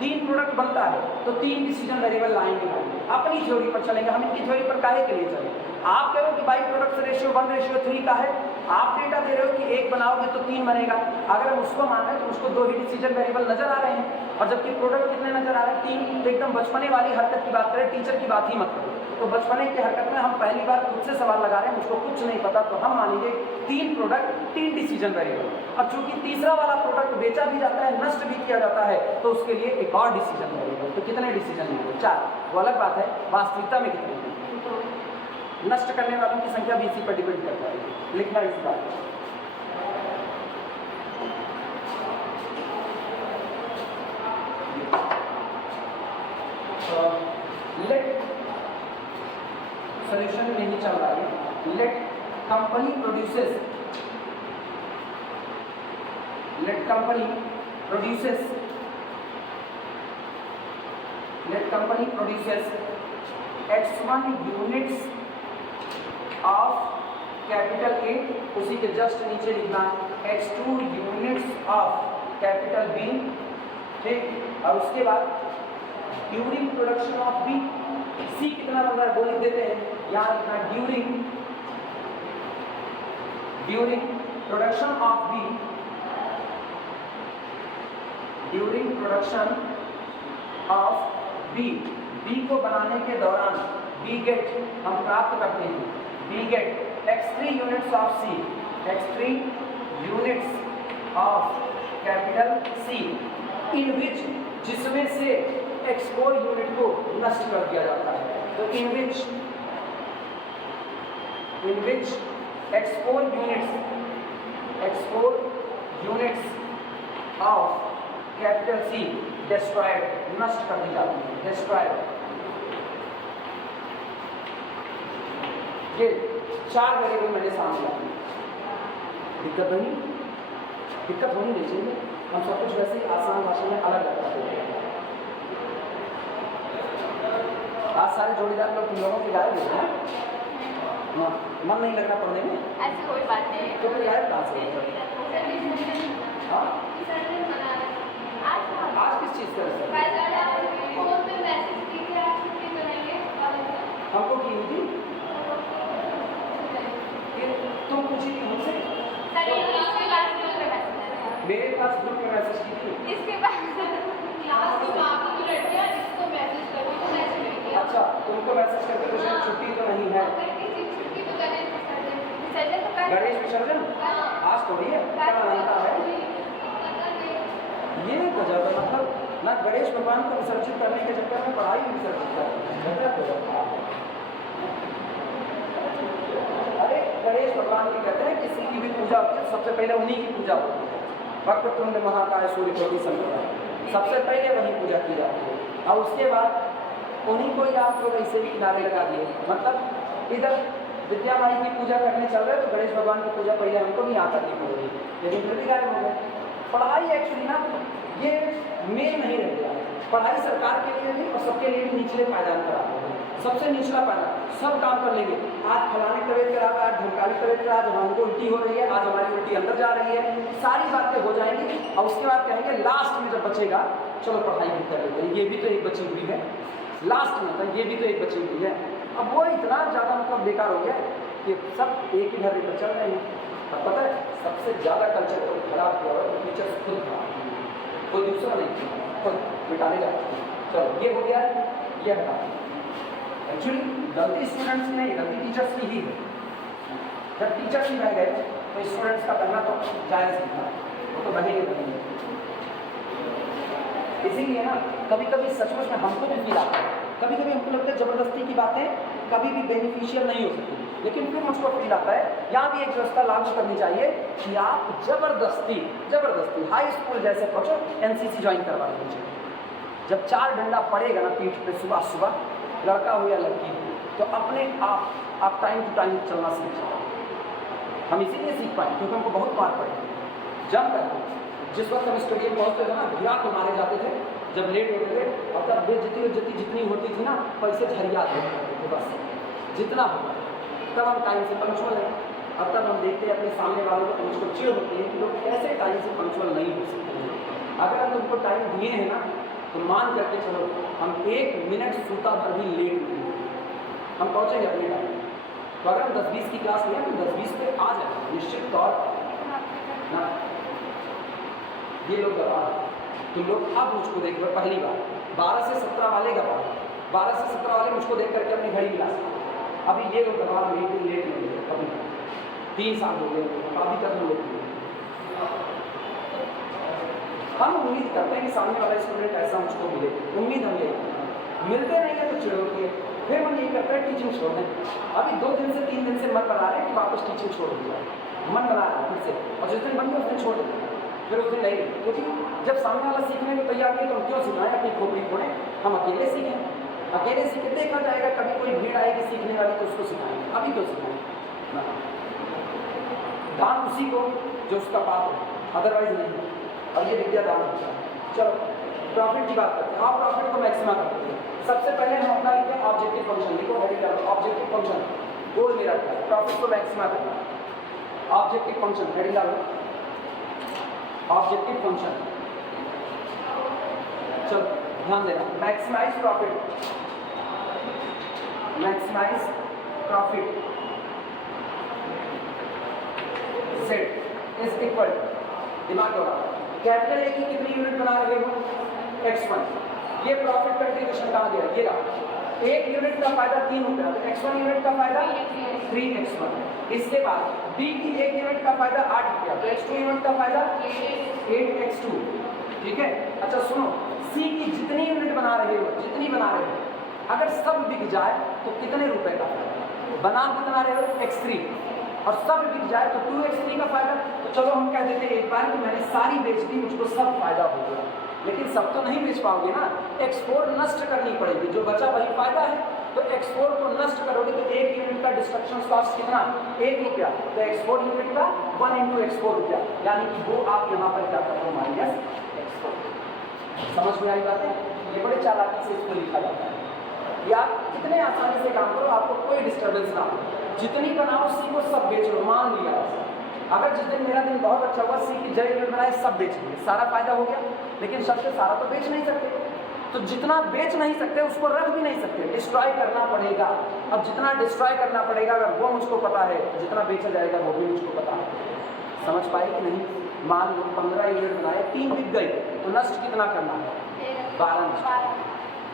3 प्रोडक्ट बनता है तो 3 डिसीजन वेरिएबल लाएंगे। अपनी थ्योरी पर चलेंगे। हम इनकी थ्योरी पर काहे के लिए चलें? आप कह रहे हो कि बाई प्रोडक्ट रेशियो 1:3 का है, आप डेटा दे रहे हो कि 1 बनाओगे तो 3 बनेगा। अगर हम उसको मान रहे हैं तो उसको 2 ही डिसीजन वेरिएबल नजर आ रहे हैं, और जबकि प्रोडक्ट कितने नजर आ रहे हैं? 3। तो एकदम बचपने वाली हरकत की बात करें, टीचर की बात ही मत करो। तो बचपने की हरकत में हम पहली बार खुद से सवाल लगा रहे हैं, मुझको कुछ नहीं पता, तो हम मानेंगे 3 प्रोडक्ट 3 डिसीजन वेरिएबल। अब चूंकि तीसरा वाला प्रोडक्ट बेचा भी जाता है, नष्ट भी किया जाता है, तो उसके लिए एक और डिसीजन वेरिएबल। तो कितने डिसीजन वेरिएबल? 4। वो अलग बात है, वास्तविकता में कितने हैं? नष्ट करने वालों की संख्या भी इसी पर डिपेंड करता है। लिखना इस बात लेट सॉल्यूशन नहीं चल रहा है। Let company produces x1 units of capital A, उसी के जस्ट नीचे लिखना x2 units of capital B, ठीक। और उसके बाद during production of B, C कितना बन रहा है वो लिख देते हैं, यहाँ लिखना during production of B, during production of B को बनाने के दौरान B गेट हम प्राप्त करते हैं, B get x3 units of C, x3 units of capital C, in which, जिसमें से x4 यूनिट को नष्ट कर दिया जाता है। तो इन विच x4 units of capital C destroyed, नष्ट कर दी जाती है, डिस्ट्रॉयड। ये 4 वेरिएबल मैंने सामने रखे। दिक्कत होनी नहीं चाहिए, हम सब कुछ वैसे ही आसान भाषा में अलग रखते हैं। आज सारे जोड़ीदार लोग तुम लोगों के गायब हो गए, हाँ, मन नहीं लगना पढ़ने में, ऐसी कोई बात नहीं। तो फिर गायब कहाँ से हो? हाँ? आज किस चीज़ का हमको की हुई थी? तुम पूछी थी मुझसे? मेरे पास ग्रुप में मैसेज की थी। इसके बाद अच्छा, तुमको मैसेज करके तो शायद छुट्टी तो नहीं है। गणेश विसर्जन आज थोड़ी है, कल अनंता है। ये गजब है, मतलब ना गणेश भगवान को विसर्जित करने के चक्कर में पढ़ाई विसर्जित कर। अरे गणेश भगवान की कहते हैं किसी की भी पूजा होती है सबसे पहले उन्हीं की पूजा होती है। वक्रतुंड महाकाय सूर्यकोटि समप्रभा, सबसे पहले वही पूजा की जाती है और उसके बाद उन्हीं को ही आप लोग ऐसे भी किनारे लगा दिए। मतलब इधर विद्या माई की पूजा करने चल रहे तो गणेश भगवान की पूजा पहले हमको भी यहाँ करनी पड़ेगी, लेकिन फिर भी गायब हो गए। पढ़ाई एक्चुअली ना ये मेन नहीं रह गया। पढ़ाई सरकार के लिए भी और सबके लिए भी निचले पायदान पर आते हैं। सबसे निचला पायदान, सब काम कर लेंगे। आज फलाने तबीयत खराब है, आज ढमकाने तबीयत खराब, आज हमको उल्टी हो रही है, आज हमारी उल्टी अंदर जा रही है, सारी बातें हो जाएंगी और उसके बाद कहेंगे लास्ट में जब बचेगा चलो पढ़ाई भी कर लेते हैं, ये भी तो एक बची हुई है। लास्ट में था ये भी तो एक बची हुई है। अब वो इतना ज़्यादा मतलब बेकार हो गया कि सब एक ही घर पर चल रहे हैं। अब पता है सबसे ज़्यादा कल्चर को खराब किया हुआ तो टीचर्स खुद खराब, कोई दूसरा नहीं, खुद मिटाने जाते हैं। चलो ये हो गया, ये हटा। एक्चुअली गलती स्टूडेंट्स की नहीं, गलती टीचर्स की ही है। जब टीचर्स ही बह गए तो स्टूडेंट्स का बनना तो जायज़ नहीं था, वो तो बनेंगे। इसीलिए ना कभी कभी सचमुच में हमको भी फील आता है, कभी कभी हमको लगता है ज़बरदस्ती की बातें कभी भी बेनिफिशियल नहीं हो सकती, लेकिन फिर मुझको फील आता है यहाँ भी एक व्यवस्था लागू करनी चाहिए कि आप ज़बरदस्ती हाई स्कूल जैसे पहुँचो, NCC ज्वाइन करवा लीजिए। जब 4 डंडा पड़ेगा ना पीठ पे सुबह सुबह, लड़का हो या लड़की हो, तो अपने आप टाइम टू टाइम चलना सीख जाओ। हम इसीलिए सीख पाए क्योंकि हमको बहुत मार पड़ी। जम कर जिस वक्त हम स्टेडियम पहुँचते थे ना, गिरा को मारे जाते थे जब लेट होते थे, और तब बेइज्जती जितनी होती थी ना पैसे झरिया देते थे, बस जितना होता तब हम टाइम से पंक्चुअल हैं। अब तब हम देखते हैं अपने सामने वालों को, मुझको चिड़ होती है कि लोग कैसे टाइम से पंक्चुअल नहीं हो सकते हैं। अगर हम उनको टाइम दिए हैं ना तो मान करके चलो हम 1 मिनट सूता भर भी लेट नहीं होंगे, हम पहुँचेंगे अपने टाइम। तो अगर हम 10-20 की क्लास में तो 10-20 पे आ जाए निश्चित तौर ना। ये लोग गवा तुम लोग अब मुझको देख लो, पहली बार 12 से 17 वाले गवा, 12 से 17 वाले मुझको देख करके अपनी घड़ी मिला सकते। अभी ये लोग गवा, हम एक दिन लेट नहीं होते कभी। 3 साल हो गए, अभी तक हम लोग हम उम्मीद करते हैं कि सामने वाला स्टूडेंट ऐसा मुझको मिले, उम्मीद हम लेते हैं, मिलते नहीं है तो चिड़ोती है, फिर मन ये करता है टीचिंग छोड़ दें। अभी 2 दिन से 3 दिन से मन बना रहे हैं कि वापस टीचिंग छोड़ दिया, मन बना रहा है फिर से, और जिस दिन बन गया उस दिन छोड़ दें, फिर उस दिन नहीं, क्योंकि जब सामने वाला सीखने को तैयार नहीं तो हम क्यों सिखाएं, अपनी खोपड़ी फोड़ें, हम अकेले सीखें, अकेले सीखें, देखा जाएगा कभी कोई भीड़ आएगी सीखने वाली तो उसको सिखाएंगे, अभी तो सिखाएं दान उसी को जो उसका पाप है, अदरवाइज नहीं, और ये विद्या दान होता है। चलो प्रॉफिट की बात करते हैं, आप प्रॉफिट को मैक्सिमा करते हैं। सबसे पहले हम अपना लिखते हैं ऑब्जेक्टिव फंक्शन, लिखो हेडिंग डालो ऑब्जेक्टिव फंक्शन, गोल मेरा क्या है, प्रॉफिट को मैक्सिमा करना, ऑब्जेक्टिव फंक्शन हेडिंग डालो ऑब्जेक्टिव फंक्शन। चलो ध्यान देना, maximise profit, maximise profit Z is equal, दिमाग लगा, कैपिटल ए की कितनी यूनिट बना रहे हो, x1, ये प्रॉफिट कंट्रीब्यूशन कहाँ गया, ये रहा, 1 यूनिट का फायदा 3 रुपया, तो x1 यूनिट का फायदा 3x1, इसके बाद b की 1 यूनिट का फायदा 8 रुपया, तो x2 यूनिट का फायदा 8x2, ठीक है। अच्छा सुनो, c की जितनी यूनिट बना रहे हो, जितनी बना रहे हो, अगर सब बिक जाए तो कितने रुपए का फायदा, बना कितना रहे हो x3, और सब बिक जाए तो 2x3 का फायदा, तो चलो हम कह देते हैं एक बार कि मैंने सारी बेच दी, मुझको सब फायदा हो गया, लेकिन सब तो नहीं बेच पाओगे ना, x4 नष्ट करनी पड़ेगी, जो बचा वही फायदा है, तो x4 को नष्ट करोगे तो 1 यूनिट का डिस्ट्रक्शन कॉस्ट कितना, 1 रुपया, तो x4 यूनिट का 1 × x4 रुपया, यानी कि वो आप यहाँ पर क्या कर रहे हो, -x4। समझ में आई बात है, ये बड़े चालाकी से इसको लिखा जाता है, या कितने आसानी से काम करो, आपको कोई डिस्टर्बेंस ना हो, जितनी बनाओ सी को सब बेच लो, मान लिया, अगर जिस दिन मेरा दिन बहुत अच्छा हुआ, सी की जय यूनिट बनाए सब बेच लिए, सारा फायदा हो गया, लेकिन सबसे सारा तो बेच नहीं सकते, तो जितना बेच नहीं सकते उसको रख भी नहीं सकते, डिस्ट्रॉय करना पड़ेगा। अब जितना डिस्ट्रॉय करना पड़ेगा अगर वो मुझको पता है, जितना बेचा जाएगा वो भी मुझको पता है, समझ पाए कि नहीं। मान लो 15 यूनिट बनाए, 3 बिक गई, तो नष्ट कितना करना है, 12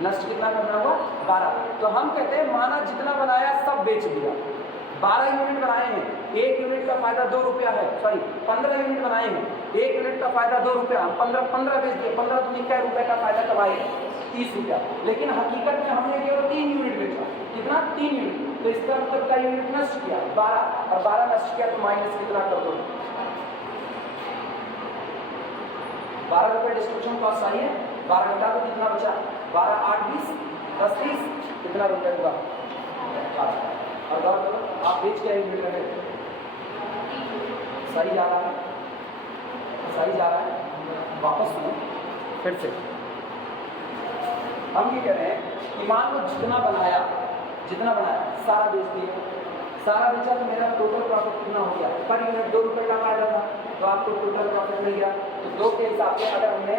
नष्ट कितना करना होगा, 12। तो हम कहते हैं माना जितना बनाया सब बेच दिया, 12 यूनिट बनाए हैं, 1 यूनिट का फायदा 2 रुपया है, सॉरी 15 यूनिट बनाए हैं, 1 यूनिट का फायदा 2 रुपया, हम 15 बेच दिए, 15 दूनी क्या रुपये का फायदा कमाए, 30 रुपया, लेकिन हकीकत में हमने केवल 3 यूनिट बेचा, कितना 3 यूनिट, तो इसका मतलब का यूनिट नष्ट किया 12, और 12 नष्ट किया तो माइनस कितना कर दो, 12 रुपये डिस्ट्रीब्यूशन कॉस्ट आई है, 12 घटा तो कितना बचा, 12 8 20 10 30 कितना रुपये हुआ, और गौर करो आप बेच के यूनिट रहे, सही जा रहा है, सही जा रहा है, वापस सुनो फिर से, हम ये कह रहे हैं कि मान लो जितना बनाया सारा बेच दिया, सारा बेचा तो मेरा टोटल प्रॉफिट कितना हो गया, पर यूनिट 2 रुपये का फायदा था, तो आपको टोटल प्रॉफिट मिल गया। तो 2 के हिसाब से अगर हमने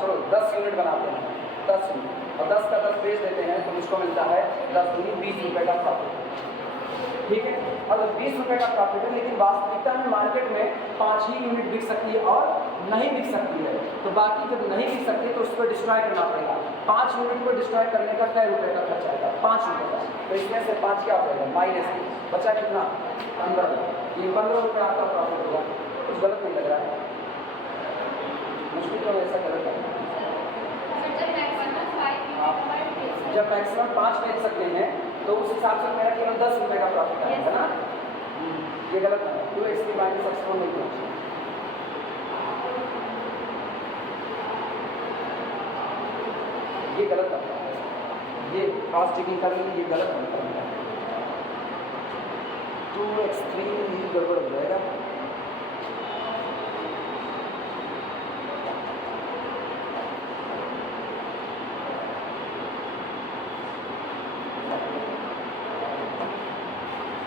चलो 10 यूनिट बनाते हैं, 10 यूनिट और 10 का 10 बेच देते हैं तो मुझको मिलता है 10 दूनी 20 रुपये का प्रॉफिट, ठीक है। और 20 रुपये का प्रॉफिट है, लेकिन वास्तविकता में मार्केट में 5 ही यूनिट बिक सकती है और नहीं बिक सकती है, तो बाकी जब नहीं बिक सकती तो उसको डिस्ट्रॉय करना पड़ेगा। 5 यूनिट को डिस्ट्रॉय करने का कै रुपये का खर्च आएगा, 5 रुपये का, तो इसमें से 5 क्या हो जाएगा माइनस, बचा कितना 15, ये 15 रुपये आपका प्रॉफिट होगा। कुछ गलत नहीं लग रहा है मुझको, तो ऐसा गलत है। जब मैक्सिमम 5 बेच सकते हैं तो उस हिसाब से मेरा केवल 10 रुपये का प्रॉफिट आएगा ना, ये गलत है, तो इसकी माइनस एक्सपोन नहीं पहुँची, ये गलत है, ये क्रॉस चेकिंग कर ली, ये गलत है, 2x3 ये गड़बड़ हो जाएगा।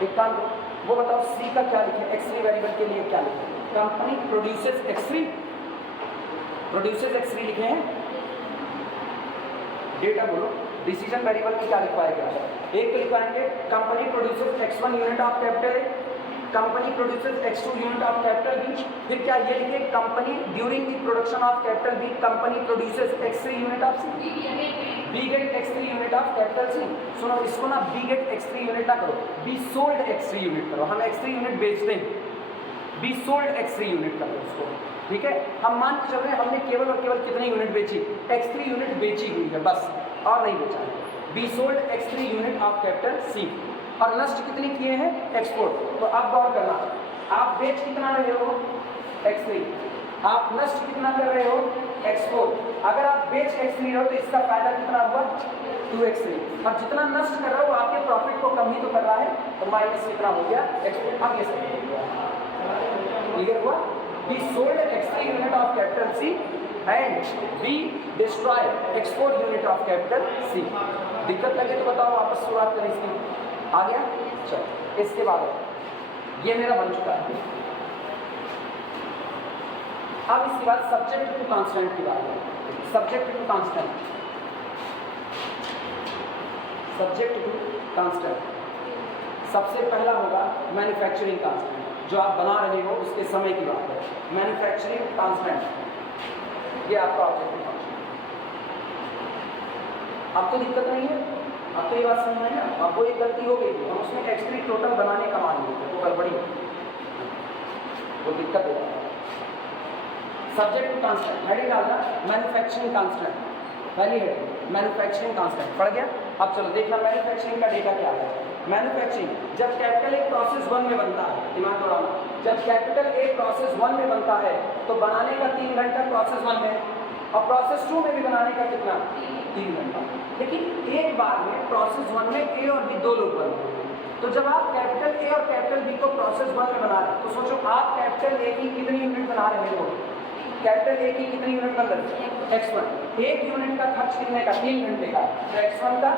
एक काम करो, वो बताओ सी का क्या लिखे, x3 वेरिएबल के लिए क्या लिखे, कंपनी प्रोड्यूसेस x3 लिखे हैं, डेटा बोलो, डिसीजन वेरिएबल में क्या लिखवाया गया है, एक तो लिखवाएंगे company produces x1 unit of capital, company produces x2 unit of capital B. फिर क्या ये लिखे company during the production of capital B company produces x3 unit of C, B get x3 unit of capital C. सुनो इसको ना बी गेट x3 यूनिट ना करो, बी सोल्ड x3 यूनिट करो। हम x3 यूनिट बेचते हैं, बी सोल्ड x3 यूनिट करो उसको, ठीक है। हम मान के चल रहे हैं हमने केवल और केवल कितनी यूनिट बेची, x3 यूनिट बेची हुई है बस, और नहीं बेचा है। B sold x3 unit of capital C, और नष्ट कितनी किए हैं एक्सपोर्ट। तो अब गौर करना, आप बेच कितना रहे हो x3, आप नष्ट कितना कर रहे हो एक्सपोर्ट। अगर आप बेच x3 रहे हो तो इसका फायदा कितना हुआ 2x3, और जितना नष्ट कर रहे हो आपके प्रॉफिट को कम ही तो कर रहा है, तो माइनस कितना हो गया एक्सपोर्ट। अब ये सही हो गया, क्लियर हुआ। B sold x3 unit of capital C and B destroyed export unit of capital C. दिक्कत लगे तो बताओ, वापस शुरुआत करें इसकी। आ गया, चलो इसके बाद ये मेरा बन चुका है। अब इसके बाद सब्जेक्ट टू कांस्टेंट की बात है। Subject to constant, subject to constant सबसे पहला होगा मैन्युफैक्चरिंग कांस्टेंट, जो आप बना रहे हो उसके समय की बात है। मैन्युफैक्चरिंग कांस्टेंट ये आपका ऑब्जेक्टिव फंक्शन। अब तो दिक्कत नहीं है, अब तो ये बात समझ में आई। अब वो एक गलती हो गई थी, हम उसमें x3 टोटल बनाने का मान लिए थे, वो गड़बड़ी, वो दिक्कत हो जाता है। सब्जेक्ट टू कांस्टेंट हेडिंग डालना मैन्युफैक्चरिंग कांस्टेंट, पहली हेडिंग मैन्युफैक्चरिंग कांस्टेंट पढ़ गया। अब चलो देखना मैन्युफैक्चरिंग का डेटा क्या है। मैन्युफैक्चरिंग जब कैपिटल ए प्रोसेस 1 में बनता है, दिमाग दौड़ाना, जब कैपिटल ए प्रोसेस 1 में बनता है तो बनाने का 3 घंटा प्रोसेस 1 में, और प्रोसेस 2 में भी बनाने का कितना 3 घंटा। लेकिन एक बार में प्रोसेस 1 में ए और बी दो लोग बनते हैं, तो जब आप कैपिटल ए और कैपिटल बी को प्रोसेस 1 में बना रहे हैं तो सोचो आप कैपिटल ए की कितनी यूनिट बना रहे हो, कैपिटल ए की कितनी यूनिट बन रही है x1। एक यूनिट का खर्च कितने का 3 घंटे का, x1 का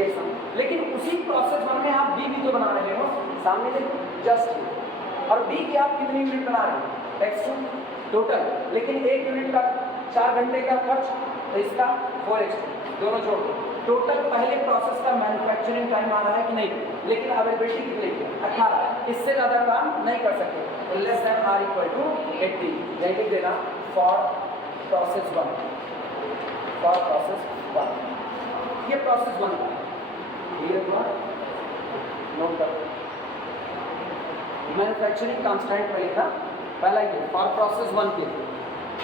x1। लेकिन उसी प्रोसेस 1 में आप बी भी तो बना रहे हो, सामने देखो जस्ट, और बी की आप कितनी यूनिट बना रहे हो x2 टोटल, लेकिन एक यूनिट का 4 घंटे का खर्च, तो इसका 4x2 दोनों जोड़ दो। टोटल पहले प्रोसेस का मैन्युफैक्चरिंग टाइम आ रहा है कि नहीं, लेकिन अवेलेबिलिटी कितनी है 18, इससे ज़्यादा काम नहीं कर सकते, तो less than or equal to 80, यही लिख देना फॉर प्रोसेस 1, फॉर प्रोसेस 1। ये प्रोसेस 1 का क्लियर हुआ, नोट कर। मैन्युफैक्चरिंग कांस्टेंट में लिखना पहला ये फॉर प्रोसेस 1 के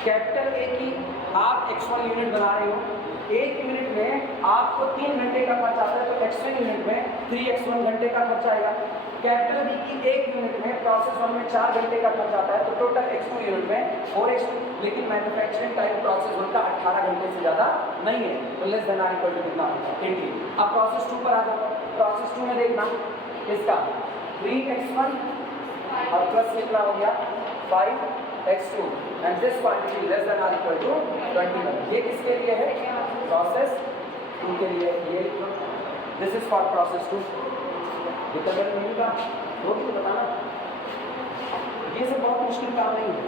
कैपिटल ए की आप x1 यूनिट बना रहे हो, एक यूनिट में आपको 3 घंटे का खर्च आता है, तो x1 यूनिट में 3x1 घंटे का खर्च आएगा। कैपिटल बी की एक यूनिट में प्रोसेस 1 में 4 घंटे का खर्च आता है, तो टोटल x2 यूनिट में 4x2, लेकिन मैन्युफैक्चरिंग टाइम प्रोसेस 1 का 18 घंटे से ज़्यादा नहीं है, तो less than or equal to कितना 20। अब प्रोसेस 2 पर आ जाओ, प्रोसेस 2 में देखना इसका 3x1 और प्लस कितना हो गया 5x2 and this quantity less than or equal to 21। ये किसके लिए है प्रोसेस 2 के लिए, ये लिखो दिस इज फॉर प्रोसेस 2। ये तो अगर नहीं का वो भी तो बताना, ये सब बहुत मुश्किल काम नहीं है।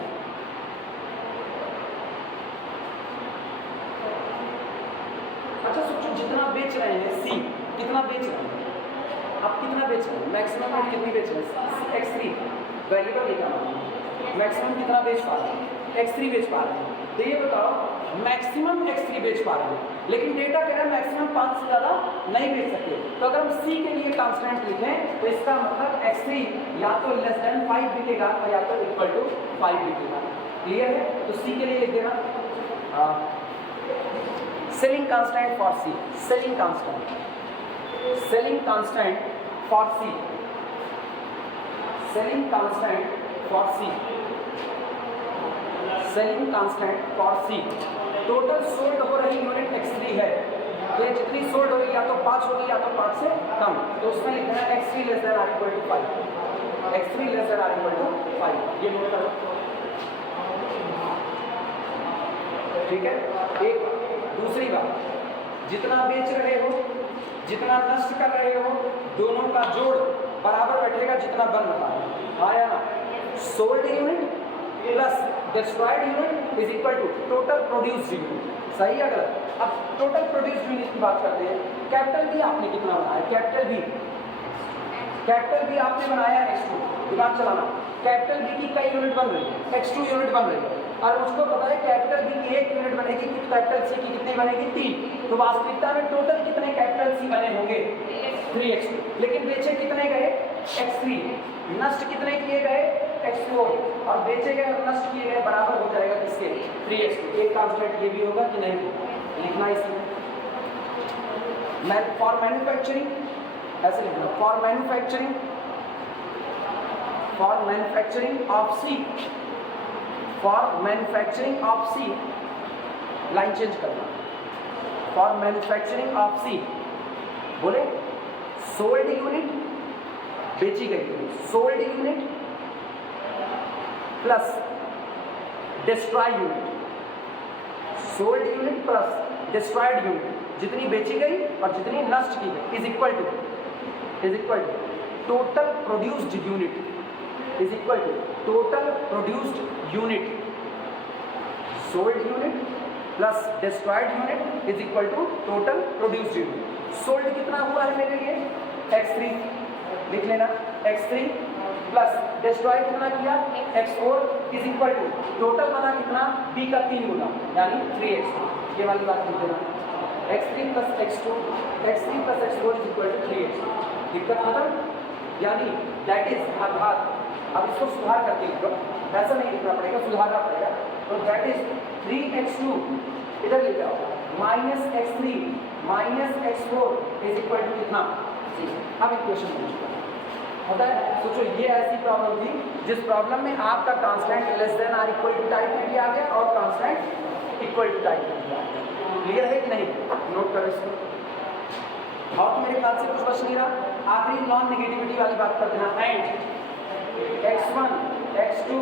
अच्छा सोचो जितना बेच रहे हैं सी, कितना बेच रहे हैं आप, कितना बेच रहे हैं, मैक्सिमम आप कितनी बेच रहे हैं x3 वेरिएबल निकालना, मैक्सिमम कितना बेच पा रहे हैं x3 बेच पा रहे हैं, तो ये बताओ मैक्सिमम x3 बेच पा रहे हैं, लेकिन डेटा कह रहा है मैक्सिमम 5 से ज़्यादा नहीं बेच सकते। तो अगर हम c के लिए कांस्टेंट लिखें तो इसका मतलब x3 या तो लेस देन 5 बिकेगा या तो इक्वल टू 5 बिकेगा। क्लियर है, तो c के लिए लिख देना selling constant for c, selling constant, selling constant for c, selling constant for c, selling constant for c। Total sold हो रही यूनिट x3 है, तो ये जितनी सोल्ड होगी या तो 5 होगी या तो 5 से कम, तो उसमें लिखना है x3 less than or equal to 5, x3 less than or equal to 5, ये नोट करो। ठीक है, एक दूसरी बात, जितना बेच रहे हो जितना नष्ट कर रहे हो दोनों का जोड़ बराबर बैठेगा जितना बन रहा है। आया ना, sold unit plus destroyed unit is equal to total produced unit. सही है गलत? अब टोटल प्रोड्यूस्ड यूनिट की बात करते हैं। कैपिटल बी आपने कितना बनाया, कैपिटल बी आपने बनाया x2, दुकान चलाना, कैपिटल बी की कई यूनिट बन रही है, x2 यूनिट बन रही है, और उसको पता है कैपिटल बी की 1 यूनिट बनेगी, कैपिटल सी की कितनी बनेगी 3। तो वास्तविकता में टोटल कितने कैपिटल सी बने होंगे 3x2, लेकिन बेचे कितने गए x3, नष्ट कितने किए गए x4, और बेचे गए और नष्ट किए गए बराबर हो जाएगा किसके 3x2। एक कांस्टेंट ये भी होगा कि नहीं, लिखना इसमें फॉर मैन्युफैक्चरिंग, ऐसे लिखना for manufacturing of C, for manufacturing of C, line change करना, फॉर मैन्युफैक्चरिंग ऑफ सी बोले सोल्ड यूनिट, बेची गई unit, sold unit plus destroy unit, sold unit plus destroyed unit, जितनी बेची गई और जितनी नष्ट की गई is equal to total produced unit, is equal to total produced unit, sold unit plus destroyed unit is equal to total produced unit. Sold कितना हुआ है मेरे लिए x3, लिख लेना x3 प्लस डिस्ट्रॉय कितना किया x4 is equal to total बना कितना b का 3 गुना यानी 3x2, ये वाली बात लिख देना, x3 plus x4 is equal to 3x2। दिक्कत खत्म, यानी दैट इज अर्थात, अब इसको सुधार करके लिखो, ऐसा नहीं लिखना पड़ेगा, सुधारना पड़ेगा, तो दैट इज 3x2 इधर ले जाओ minus x3 minus x4 is equal to कितना। अब इक्वेशन होता है, सोचो ये ऐसी प्रॉब्लम थी जिस प्रॉब्लम में आपका constant less than or equal to type में भी आ गया और कांस्टेंट इक्वल टू टाइप में भी आ गया। क्लियर है कि नहीं, नोट करो इसको। और तो मेरे ख्याल से कुछ बच नहीं रहा, आखिरी नॉन नेगेटिविटी वाली बात कर देना, and x1 x2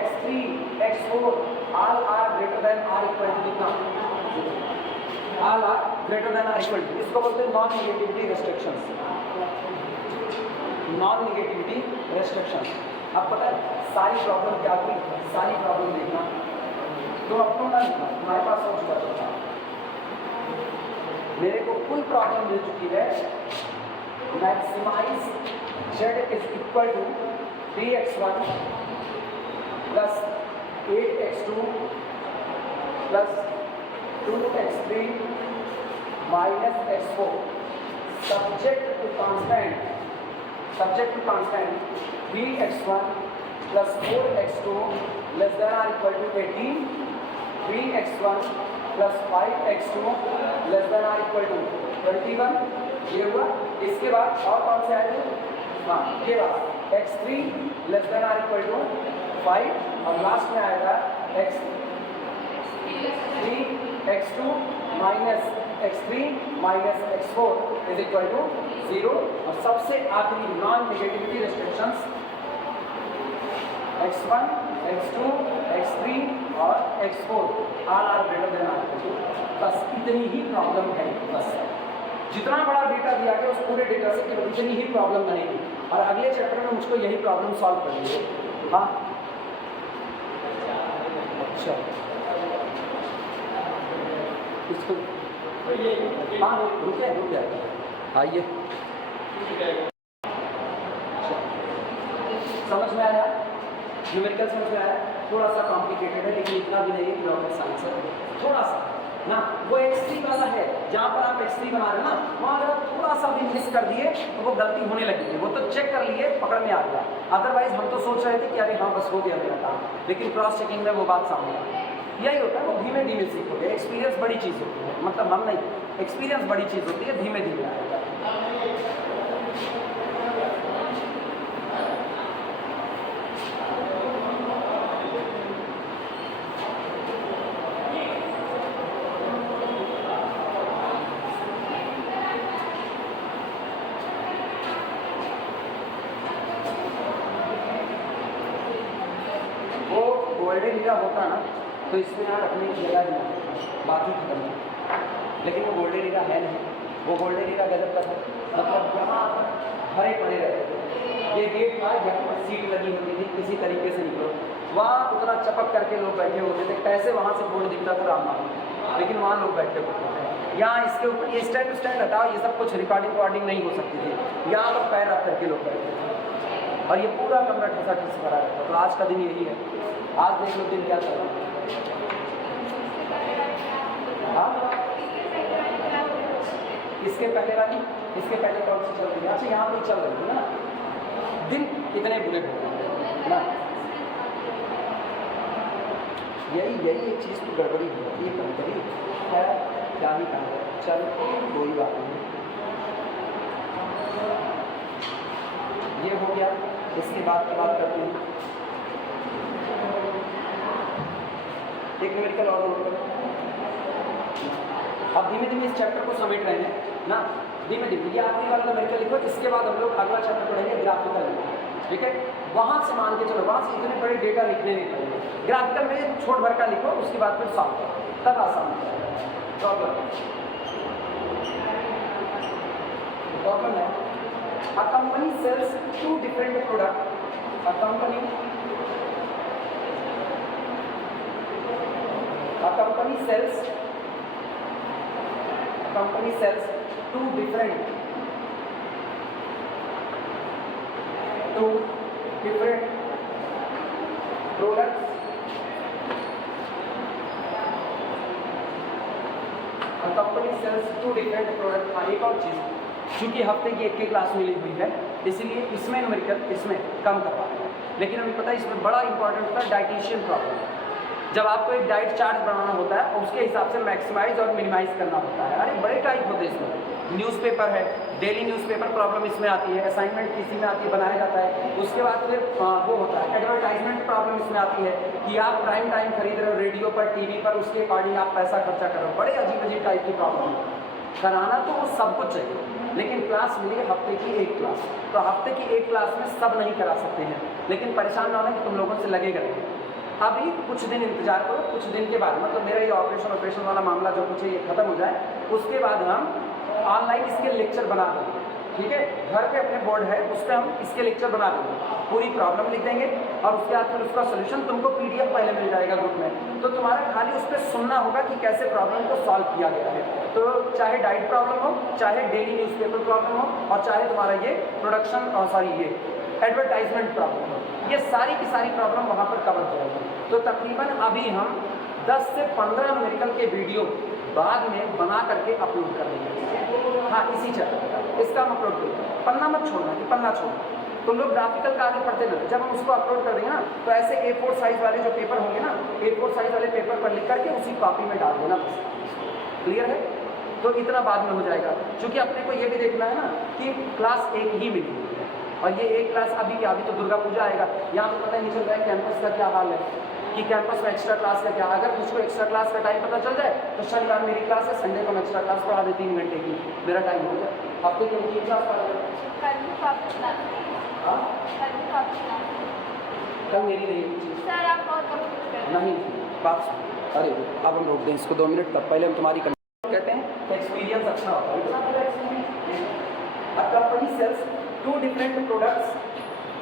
x3 x4 all are greater than or equal to कितना, all are greater than or equal to, इसको बोलते हैं non negativity restrictions, non negativity restriction. अब पता है सारी प्रॉब्लम क्या हुई, सारी प्रॉब्लम देखना, तो अपनों का लिखना, तुम्हारे पास हो चुका था, मेरे को कुल प्रॉब्लम मिल चुकी है, maximize z is equal to 3x1 plus 8x2 plus 2x3 minus x4 subject to constant 3x1 plus 4x2 less than or equal to 18, 3x1 plus 5x2 less than or equal to 21, ये हुआ। इसके बाद और कौन से आए थे, हाँ ये बात x3 less than or equal to 5 और लास्ट में आएगा x3 minus x3 minus x4 is equal to 0 और सबसे आखिरी non negativity restrictions x1 x2 x3 और x4 all are greater than or. बस इतनी ही प्रॉब्लम है, बस जितना बड़ा डेटा दिया गया उस पूरे डेटा से केवल इतनी ही प्रॉब्लम बनेगी और अगले चैप्टर में मुझको यही प्रॉब्लम सॉल्व करनी है। हाँ अच्छा इसको हाँ रुके आइए, समझ में आया, न्यूमेरिकल समझ में आया, थोड़ा सा कॉम्प्लिकेटेड है लेकिन इतना भी नहीं है कि रॉकेट साइंस है, थोड़ा सा ना। वो x3 वाला है जहाँ पर आप x3 बना रहे हो ना, वहाँ अगर आप थोड़ा सा भी मिस कर दिए तो वो गलती होने लगेगी, वो तो चेक कर लिए पकड़ में आ गया, अदरवाइज हम तो सोच रहे थे कि अरे हाँ बस हो गया मेरा काम, लेकिन क्रॉस चेकिंग में वो बात सामने आई। यही होता है, वो धीमे धीमे सीखोगे, एक्सपीरियंस बड़ी चीज़ होती है, मतलब हम नहीं, एक्सपीरियंस बड़ी चीज़ होती है, धीमे धीमे आएगा। गोल्डन हीरा होता ना तो इसमें यहाँ रखने की जगह नहीं, बाकी खत्म है, लेकिन वो गोल्डन हीरा है नहीं, वो गोल्डन हीरा गजब का था, मतलब यहाँ भरे पड़े रहते थे, ये गेट था यहाँ पर सीट लगी होती थी, किसी तरीके से निकलो, वहाँ उतना चपक करके लोग बैठे होते थे, कैसे वहाँ से बोर्ड दिखता था राम नाम, लेकिन वहाँ लोग बैठे होते थे। यहाँ इसके ऊपर ये स्टैंड हटाओ, ये सब कुछ रिकॉर्डिंग नहीं हो सकती थी, यहाँ पर पैर रख करके लोग बैठे थे। और ये पूरा कमरा ठसा भरा रहता है। तो आज का दिन यही है। आज देख लो दिन क्या चल रहा है। हाँ, इसके पहले वाली, इसके पहले कौन सी चल रही है? अच्छा, यहाँ पे चल रही है ना। दिन कितने बुरे होते हैं ना, यही एक चीज़ की गड़बड़ी होती है कभी है। क्या ही कहा है, चल कोई बात नहीं। ये हो गया, इसके बाद की बात करते हैं। एक न्यूमेरिकल और नोट करो। अब धीमे धीमे इस चैप्टर को समेट रहे हैं ना, धीमे धीमे। ये आखिरी वाला न्यूमेरिकल लिखो, इसके बाद हम लोग अगला चैप्टर पढ़ेंगे ग्राफिकल। ठीक है, वहाँ से मान के चलो, वहाँ से इतने बड़े डेटा लिखने नहीं पड़ेंगे। ग्राफिकल में छोट भर का लिखो, उसके बाद फिर सॉल्व करो, तब आसान हो जाएगा। प्रॉब्लम है, a company sells two different products. A company sells two different products. A company sells two different products. हाँ, एक और चीज़, चूँकि हफ्ते की एक क्लास मिली हुई है, इसलिए इसमें न्यूमेरिकल इसमें कम करवा रहे हैं। लेकिन हमें पता है इसमें बड़ा इंपॉर्टेंट होता है डाइटिशियन प्रॉब्लम। जब आपको एक डाइट चार्ट बनाना होता है, उसके हिसाब से मैक्सिमाइज और मिनिमाइज करना होता है। अरे बड़े टाइप होते हैं इसमें। न्यूज़पेपर है, डेली न्यूज़पेपर प्रॉब्लम इसमें आती है, असाइनमेंट इसी में आती है, बनाया जाता है। उसके बाद फिर वो होता है एडवर्टाइजमेंट प्रॉब्लम इसमें आती है कि आप प्राइम टाइम खरीद रहे हो रेडियो पर, टीवी पर, उसके अकॉर्डिंग आप पैसा खर्चा कर रहे हो। बड़े अजीब अजीब टाइप की प्रॉब्लम है। कराना तो वो सब कुछ चाहिए, लेकिन क्लास मिली है हफ्ते की एक क्लास, तो हफ्ते की एक क्लास में सब नहीं करा सकते हैं। लेकिन परेशान ना होना कि तुम लोगों से लगेगा। अभी कुछ दिन इंतजार करो, कुछ दिन के बाद, मतलब मेरा ये ऑपरेशन वाला मामला जो कुछ है ये खत्म हो जाए, उसके बाद हम ऑनलाइन इसके लेक्चर बना देंगे। ठीक है, घर पे अपने बोर्ड है, उस पर हम इसके लेक्चर बना देंगे, पूरी प्रॉब्लम लिख देंगे और उसके बाद फिर उसका सोल्यूशन तुमको PDF पहले मिल जाएगा ग्रुप में। तो तुम्हारा खाली उस पर सुनना होगा कि कैसे प्रॉब्लम को सॉल्व किया गया है। तो चाहे डाइट प्रॉब्लम हो, चाहे डेली न्यूज़पेपर प्रॉब्लम हो, और चाहे तुम्हारा ये प्रोडक्शन ये एडवर्टाइजमेंट प्रॉब्लम हो, ये सारी की सारी प्रॉब्लम वहाँ पर कवर हो जाएगी। तो तकरीबन अभी हम 10 से 15 न्यूमेरिकल के वीडियो बाद में बना करके अपलोड कर देंगे। हाँ, इसी चैनल इसका हम अपलोड करेंगे। पन्ना मत छोड़ना कि पन्ना छोड़ना, तुम लोग ग्राफिकल का आगे पढ़ते रहते। जब हम उसको अपलोड कर देंगे ना, तो ऐसे A4 साइज वाले जो पेपर होंगे ना, A4 साइज वाले पेपर पर लिख करके उसी कॉपी में डाल देना। क्लियर है? तो इतना बाद में हो जाएगा, क्योंकि अपने को ये भी देखना है ना कि क्लास एक ही मिली है, और ये एक क्लास अभी क्या, अभी तो दुर्गा पूजा आएगा। यहाँ पर पता नहीं चल रहा है कैंपस का क्या हाल है, कि कैंपस में एक्स्ट्रा क्लास का क्या। अगर मुझको एक्स्ट्रा क्लास का टाइम पता चल जाए तो शनिवार मेरी क्लास है, संडे को मैं एक्स्ट्रा क्लास पढ़ा दे 3 घंटे की, मेरा टाइम हो जाए। हफ्ते की 3 क्लास पढ़ा दे। कल मेरी नहीं नहीं बात। अरे अब हम रोक दें इसको 2 मिनट तक, पहले हम तुम्हारी कहते हैं एक्सपीरियंस अच्छा होता है। A company sells 2 different products,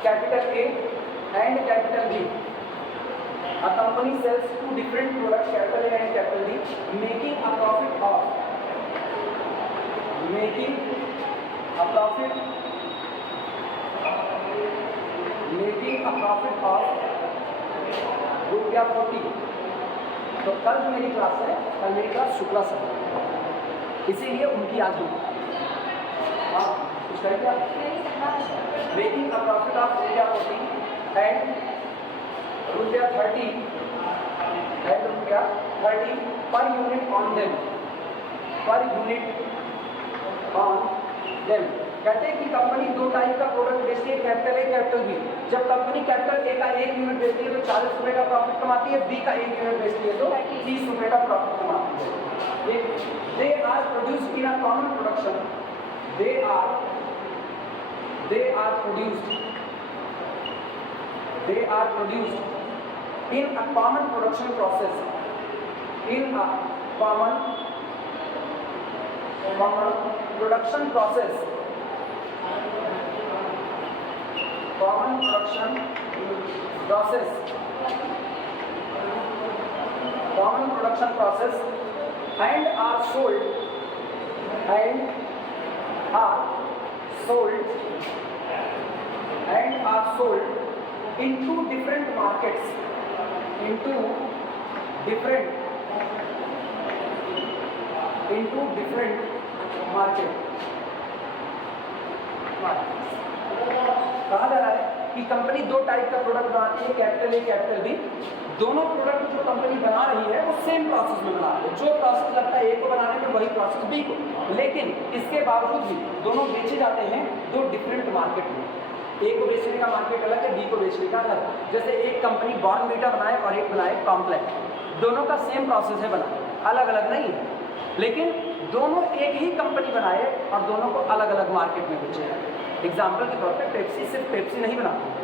capital A and capital B. A company sells 2 different products, capital A and capital B, making a profit of ₹40। तो कल मेरी क्लास है, कल मेरी क्लास शुक्ला सर, इसीलिए उनकी आज होगी। हाँ, कुछ कह क्या? Making a profit of ₹40 and ₹30 per unit on them, कहते हैं कि कंपनी 2 टाइप का प्रोडक्ट बेचती है, कैपिटल ए कैपिटल बी। जब कंपनी कैपिटल ए का 1 यूनिट बेचती है तो ₹40 का प्रॉफिट कमाती है, बी का 1 यूनिट बेचती है तो ₹30 का प्रॉफिट कमाती है। They are produced in a common production, they are produced in a common production process, and are sold and and are sold into different markets, into different market। कहा जा रहा है कि कंपनी दो टाइप का प्रोडक्ट बनाती है, कैपिटल ए कैपिटल बी। दोनों प्रोडक्ट जो कंपनी बना रही है वो सेम प्रोसेस में बना रही है। जो प्रोसेस लगता है ए को बनाने में वही प्रोसेस बी को, लेकिन इसके बावजूद भी दोनों बेचे जाते हैं दो डिफरेंट मार्केट में। ए को बेचने का मार्केट अलग है, बी को बेचने का अलग। जैसे एक कंपनी बॉर्नवीटा बनाए और एक बनाए कॉम्प्लान, दोनों का सेम प्रोसेस है बनाने, अलग अलग नहीं है, लेकिन दोनों एक ही कंपनी बनाए और दोनों को अलग अलग मार्केट में बेचे। एग्जाम्पल के तौर पे पेप्सी सिर्फ पेप्सी नहीं बनाती है,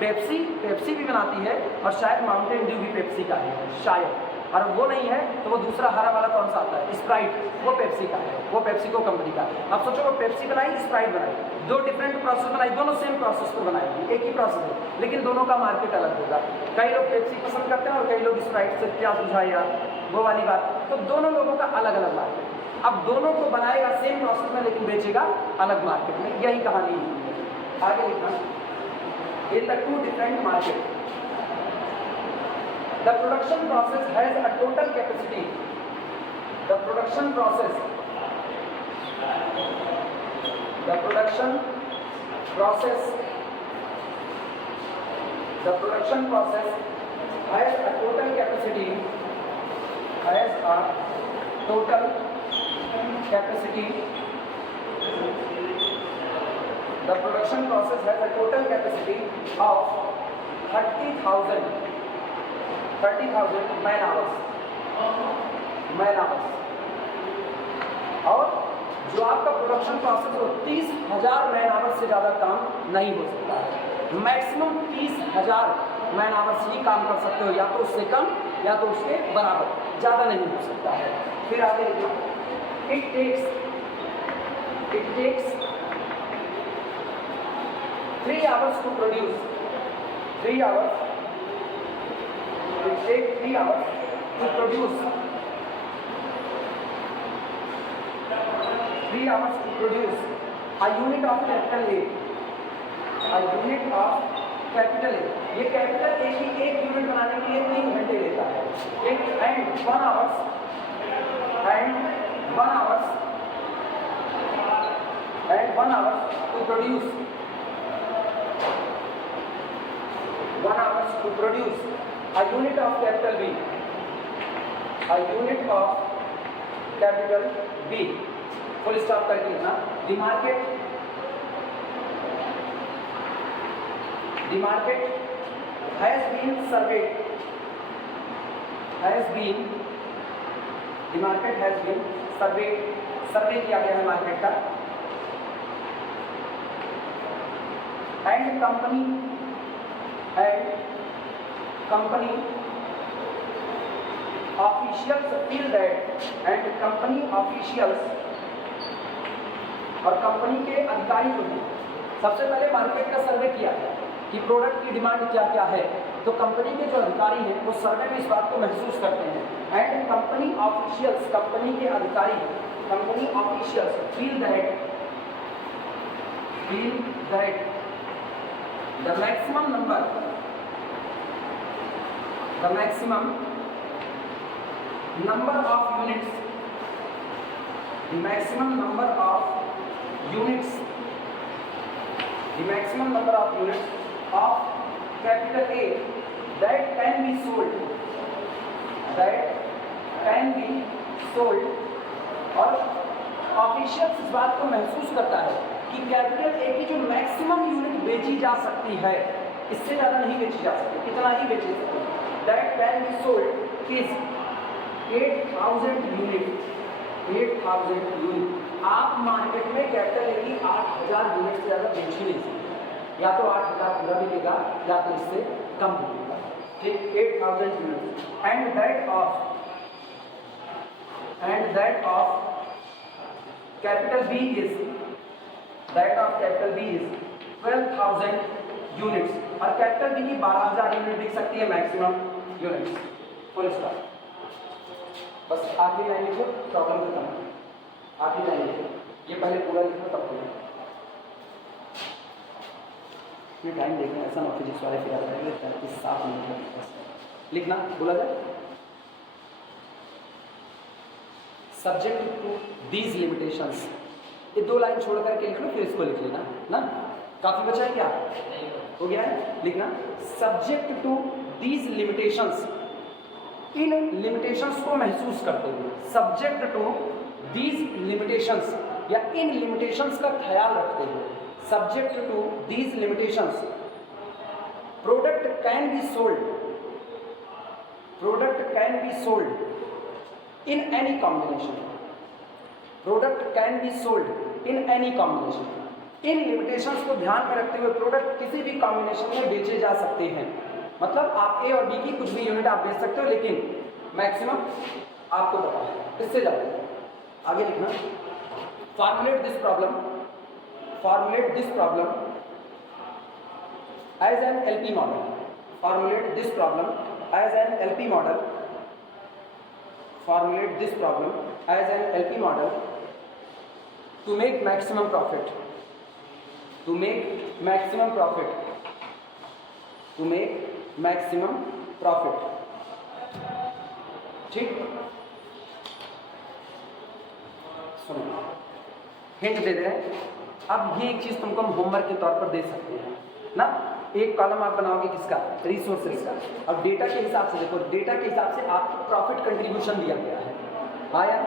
पेप्सी भी बनाती है और शायद माउंटेन ड्यू भी पेप्सी का है शायद, और वो नहीं है तो वो दूसरा हरा वाला कौन सा आता है स्प्राइट, वो पेप्सी का है, वो पेप्सिको कंपनी का है। अब सोचो वो पेप्सी बनाई स्प्राइट बनाई, दो डिफरेंट प्रोसेस बनाई, दोनों सेम प्रोसेस को बनाएगी, एक ही प्रोसेस है लेकिन दोनों का मार्केट अलग होगा। कई लोग पेप्सी पसंद करते हैं और कई लोग स्प्राइट से क्या बुझाए यार, वो वाली बात। तो दोनों लोगों का अलग अलग मार्केट, अब दोनों को बनाएगा सेम प्रोसेस में लेकिन बेचेगा अलग मार्केट में, यही कहानी है। आगे लिखना, in the two different market the production process has a total capacity, the production process has a total capacity, the production process has a total capacity of 30,000 man hours, और जो आपका प्रोडक्शन प्रोसेस हो 30,000 मैन आवर्स से ज़्यादा काम नहीं हो सकता है। मैक्सिमम 30,000 मैन आवर्स ही काम कर सकते हो, या तो उससे कम या तो उसके बराबर, ज़्यादा नहीं हो सकता है। फिर आगे लिखो, it takes 3 hours to produce, 3 hours, it takes 3 hours to produce, 3 hours to produce a unit of capital A, a unit of capital A। ये कैपिटल ए की एक यूनिट बनाने के लिए 3 घंटे लेता है, and 1 hour to produce, 1 hour to produce a unit of capital B, a unit of capital B, full stop करके लिखना। The market has been surveyed, the market has been surveyed, सर्वे किया गया है मार्केट का, and company officials feel that, and company officials और कंपनी के अधिकारी जो हैं, सबसे पहले मार्केट का सर्वे किया है कि प्रोडक्ट की डिमांड क्या क्या है, तो कंपनी के जो अधिकारी हैं वो सर्वे में इस बात को महसूस करते हैं। एंड कंपनी ऑफिशियल्स, कंपनी के अधिकारी, company officials feel that the maximum number of units, the maximum number of units of capital A that can be sold, और ऑफिशियल्स इस बात को महसूस करता है कि कैपिटल ए की जो मैक्सिमम यूनिट बेची जा सकती है, इससे ज़्यादा नहीं बेची जा सकती, इतना ही बेची जा सकती है। That can be sold is 8,000 unit. आप मार्केट में कैपिटल ए की 8,000 यूनिट से ज़्यादा बेच ही नहीं सकते, या तो 8,000 पूरा बिकेगा या तो इससे कम बिकेगा, ठीक, 8,000 unit. And that of capital B is 12,000 units, और कैपिटल बी की 12,000 यूनिट बिक सकती है मैक्सिमम यूनिट्स, फुल स्टॉप। बस आखिरी लाइन लिखो, प्रॉब्लम खत्म। आखिरी लाइन लिखो, ये पहले पूरा लिखो तब पूरा। ये टाइम देखें, ऐसा ना फिजिक्स वाले फिर आता है 7 मिनट लिखना बोला जाए। सब्जेक्ट टू दीज लिमिटेशंस, ये 2 लाइन छोड़ करके लिख लो, फिर इसको लिख लेना ना। काफ़ी बचा है क्या? हो गया है? लिखना सब्जेक्ट टू दीज लिमिटेशंस, इन लिमिटेशंस को महसूस करते हुए, सब्जेक्ट टू दीज लिमिटेशंस या इन लिमिटेशंस का ख्याल रखते हुए, subject to these limitations product can be sold, product can be sold in any combination, product can be sold in any combination. इन लिमिटेशंस को ध्यान में रखते हुए प्रोडक्ट किसी भी कॉम्बिनेशन में बेचे जा सकते हैं। मतलब आप ए और बी की कुछ भी यूनिट आप बेच सकते हो, लेकिन मैक्सिमम आपको पता है। इससे ज़्यादा आगे लिखना, formulate this problem, formulate this problem as an LP model, formulate this problem as an LP model, formulate this problem as an LP model to make maximum profit, to make maximum profit, to make maximum profit। ठीक, सुनो हिंट दे रहे हैं। अब ये एक चीज तुमको हम होमवर्क के तौर पर दे सकते हैं ना। एक कॉलम आप बनाओगे किसका? रिसोर्सेज का। अब डेटा के हिसाब से देखो, डेटा के हिसाब से आपको प्रॉफिट कंट्रीब्यूशन दिया गया है। आया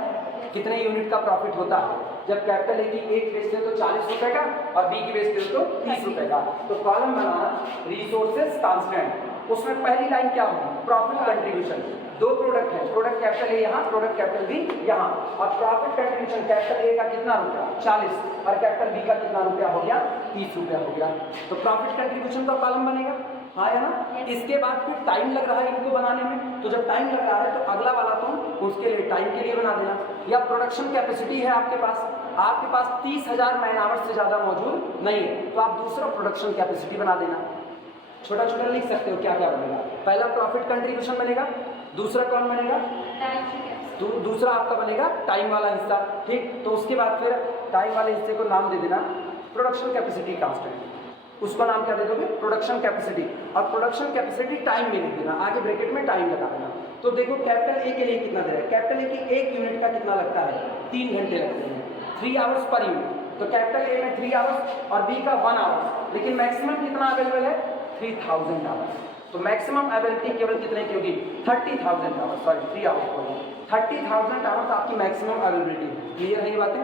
कितने यूनिट का प्रॉफिट होता है? जब कैपिटल ए की एक बेचते हो तो 40 रुपए का और बी की बेचते हो तो 30 रुपए का। तो कॉलम बनाना रिसोर्सेज कांस्टेंट, उसमें पहली लाइन क्या होगी? Profit contribution. 2 प्रोडक्ट है, प्रोडक्ट कैपिटल ए यहाँ, प्रोडक्ट कैपिटल बी यहाँ, और प्रॉफिट कंट्रीब्यूशन कैपिटल ए का कितना रुपया? 40, और कैपिटल बी का कितना रुपया हो गया? 30 रुपया हो गया। तो प्रॉफिट कंट्रीब्यूशन का कॉलम बनेगा, हाँ या ना। इसके बाद फिर टाइम लग रहा है इनको बनाने में, तो जब टाइम लग रहा है तो अगला वाला तुम उसके लिए टाइम के लिए बना देना। या प्रोडक्शन कैपेसिटी है आपके पास 30,000 मैन आवर्स से ज़्यादा मौजूद नहीं है, तो आप दूसरा प्रोडक्शन कैपेसिटी बना देना। छोटा छोटा लिख सकते हो क्या क्या बनेगा। पहला प्रॉफिट कंट्रीब्यूशन बनेगा, दूसरा कौन बनेगा? दूसरा आपका बनेगा टाइम वाला हिस्सा। ठीक, तो उसके बाद फिर टाइम वाले हिस्से को नाम दे देना प्रोडक्शन कैपेसिटी कांस्टेंट, उसका नाम क्या दे दोगे? Production capacity. और प्रोडक्शन कैपेसिटी टाइम में लिख देना, आगे ब्रैकेट में टाइम लगा देना। तो देखो कैपिटल ए के लिए कितना दे रहा है? कैपिटल ए की एक यूनिट का कितना लगता है? 3 घंटे लगते हैं, 3 आवर्स पर यूनिट। तो कैपिटल ए में 3 आवर्स और बी का 1 आवर, लेकिन मैक्सिमम कितना अवेलेबल है? 3000 आवर्स। तो मैक्सिमम अवेलेबिलिटी केवल कितने की होगी? 30,000 आवर्स, सॉरी 3 आवर्स होगी। 30,000 आवर्स आपकी मैक्सिमम अवेलेबिलिटी है। क्लियर है ये बातें?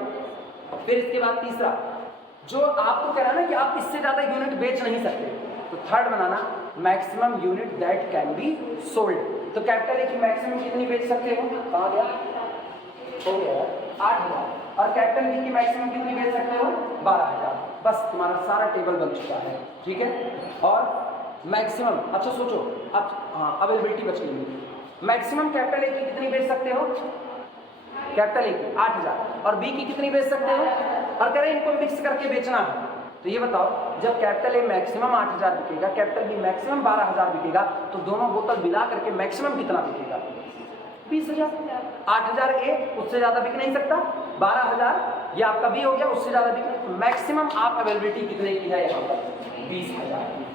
फिर इसके बाद तीसरा, जो आपको कह रहा है ना कि आप इससे ज़्यादा यूनिट बेच नहीं सकते, तो third banana maximum unit that can be sold. तो कैपिटल ए की मैक्सिमम कितनी बेच सकते हो? कहाँ गया? हो गया 8,000। और कैपिटल बी की मैक्सिमम कितनी बेच सकते हो? 12,000। बस तुम्हारा सारा टेबल बन चुका है। ठीक है, और मैक्सिमम, अच्छा सोचो अब, हाँ अवेलेबिलिटी बच गई। मैक्सिमम कैपिटल ए की कितनी बेच सकते हो? कैपिटल ए की 8,000, और बी की कितनी बेच सकते हो? और कह रहे इनको मिक्स करके बेचना है, तो ये बताओ, जब कैपिटल ए मैक्सिमम 8,000 बिकेगा, कैपिटल बी मैक्सिमम 12,000 बिकेगा, तो दोनों बोतल मिला करके मैक्सिमम कितना बिकेगा? 20,000। 8,000 ए, उससे ज़्यादा बिक नहीं सकता। 12,000 ये आपका बी हो गया, उससे ज़्यादा बिक नहीं। तो मैक्सिमम आप अवेलेबिलिटी कितने की है यहाँ पर? 20,000।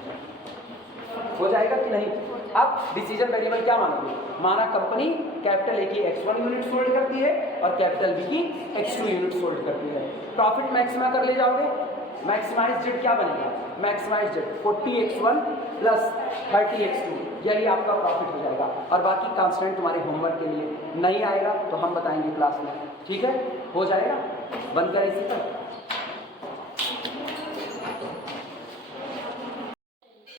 हो जाएगा कि नहीं? अब डिसीजन वेरिएबल क्या मानोगे? माना कंपनी कैपिटल ए की X1 यूनिट सोल्ड करती है और कैपिटल बी की X2 यूनिट सोल्ड करती है। प्रॉफिट मैक्सिमा कर ले जाओगे, मैक्सिमाइज जेड क्या बनेगा? Maximise Z 40x1 plus 30x2, यही आपका प्रॉफिट हो जाएगा। और बाकी कांस्टेंट तुम्हारे होमवर्क के लिए नहीं आएगा, तो हम बताएंगे क्लास में। ठीक है, हो जाएगा। बंद करें इसी पर।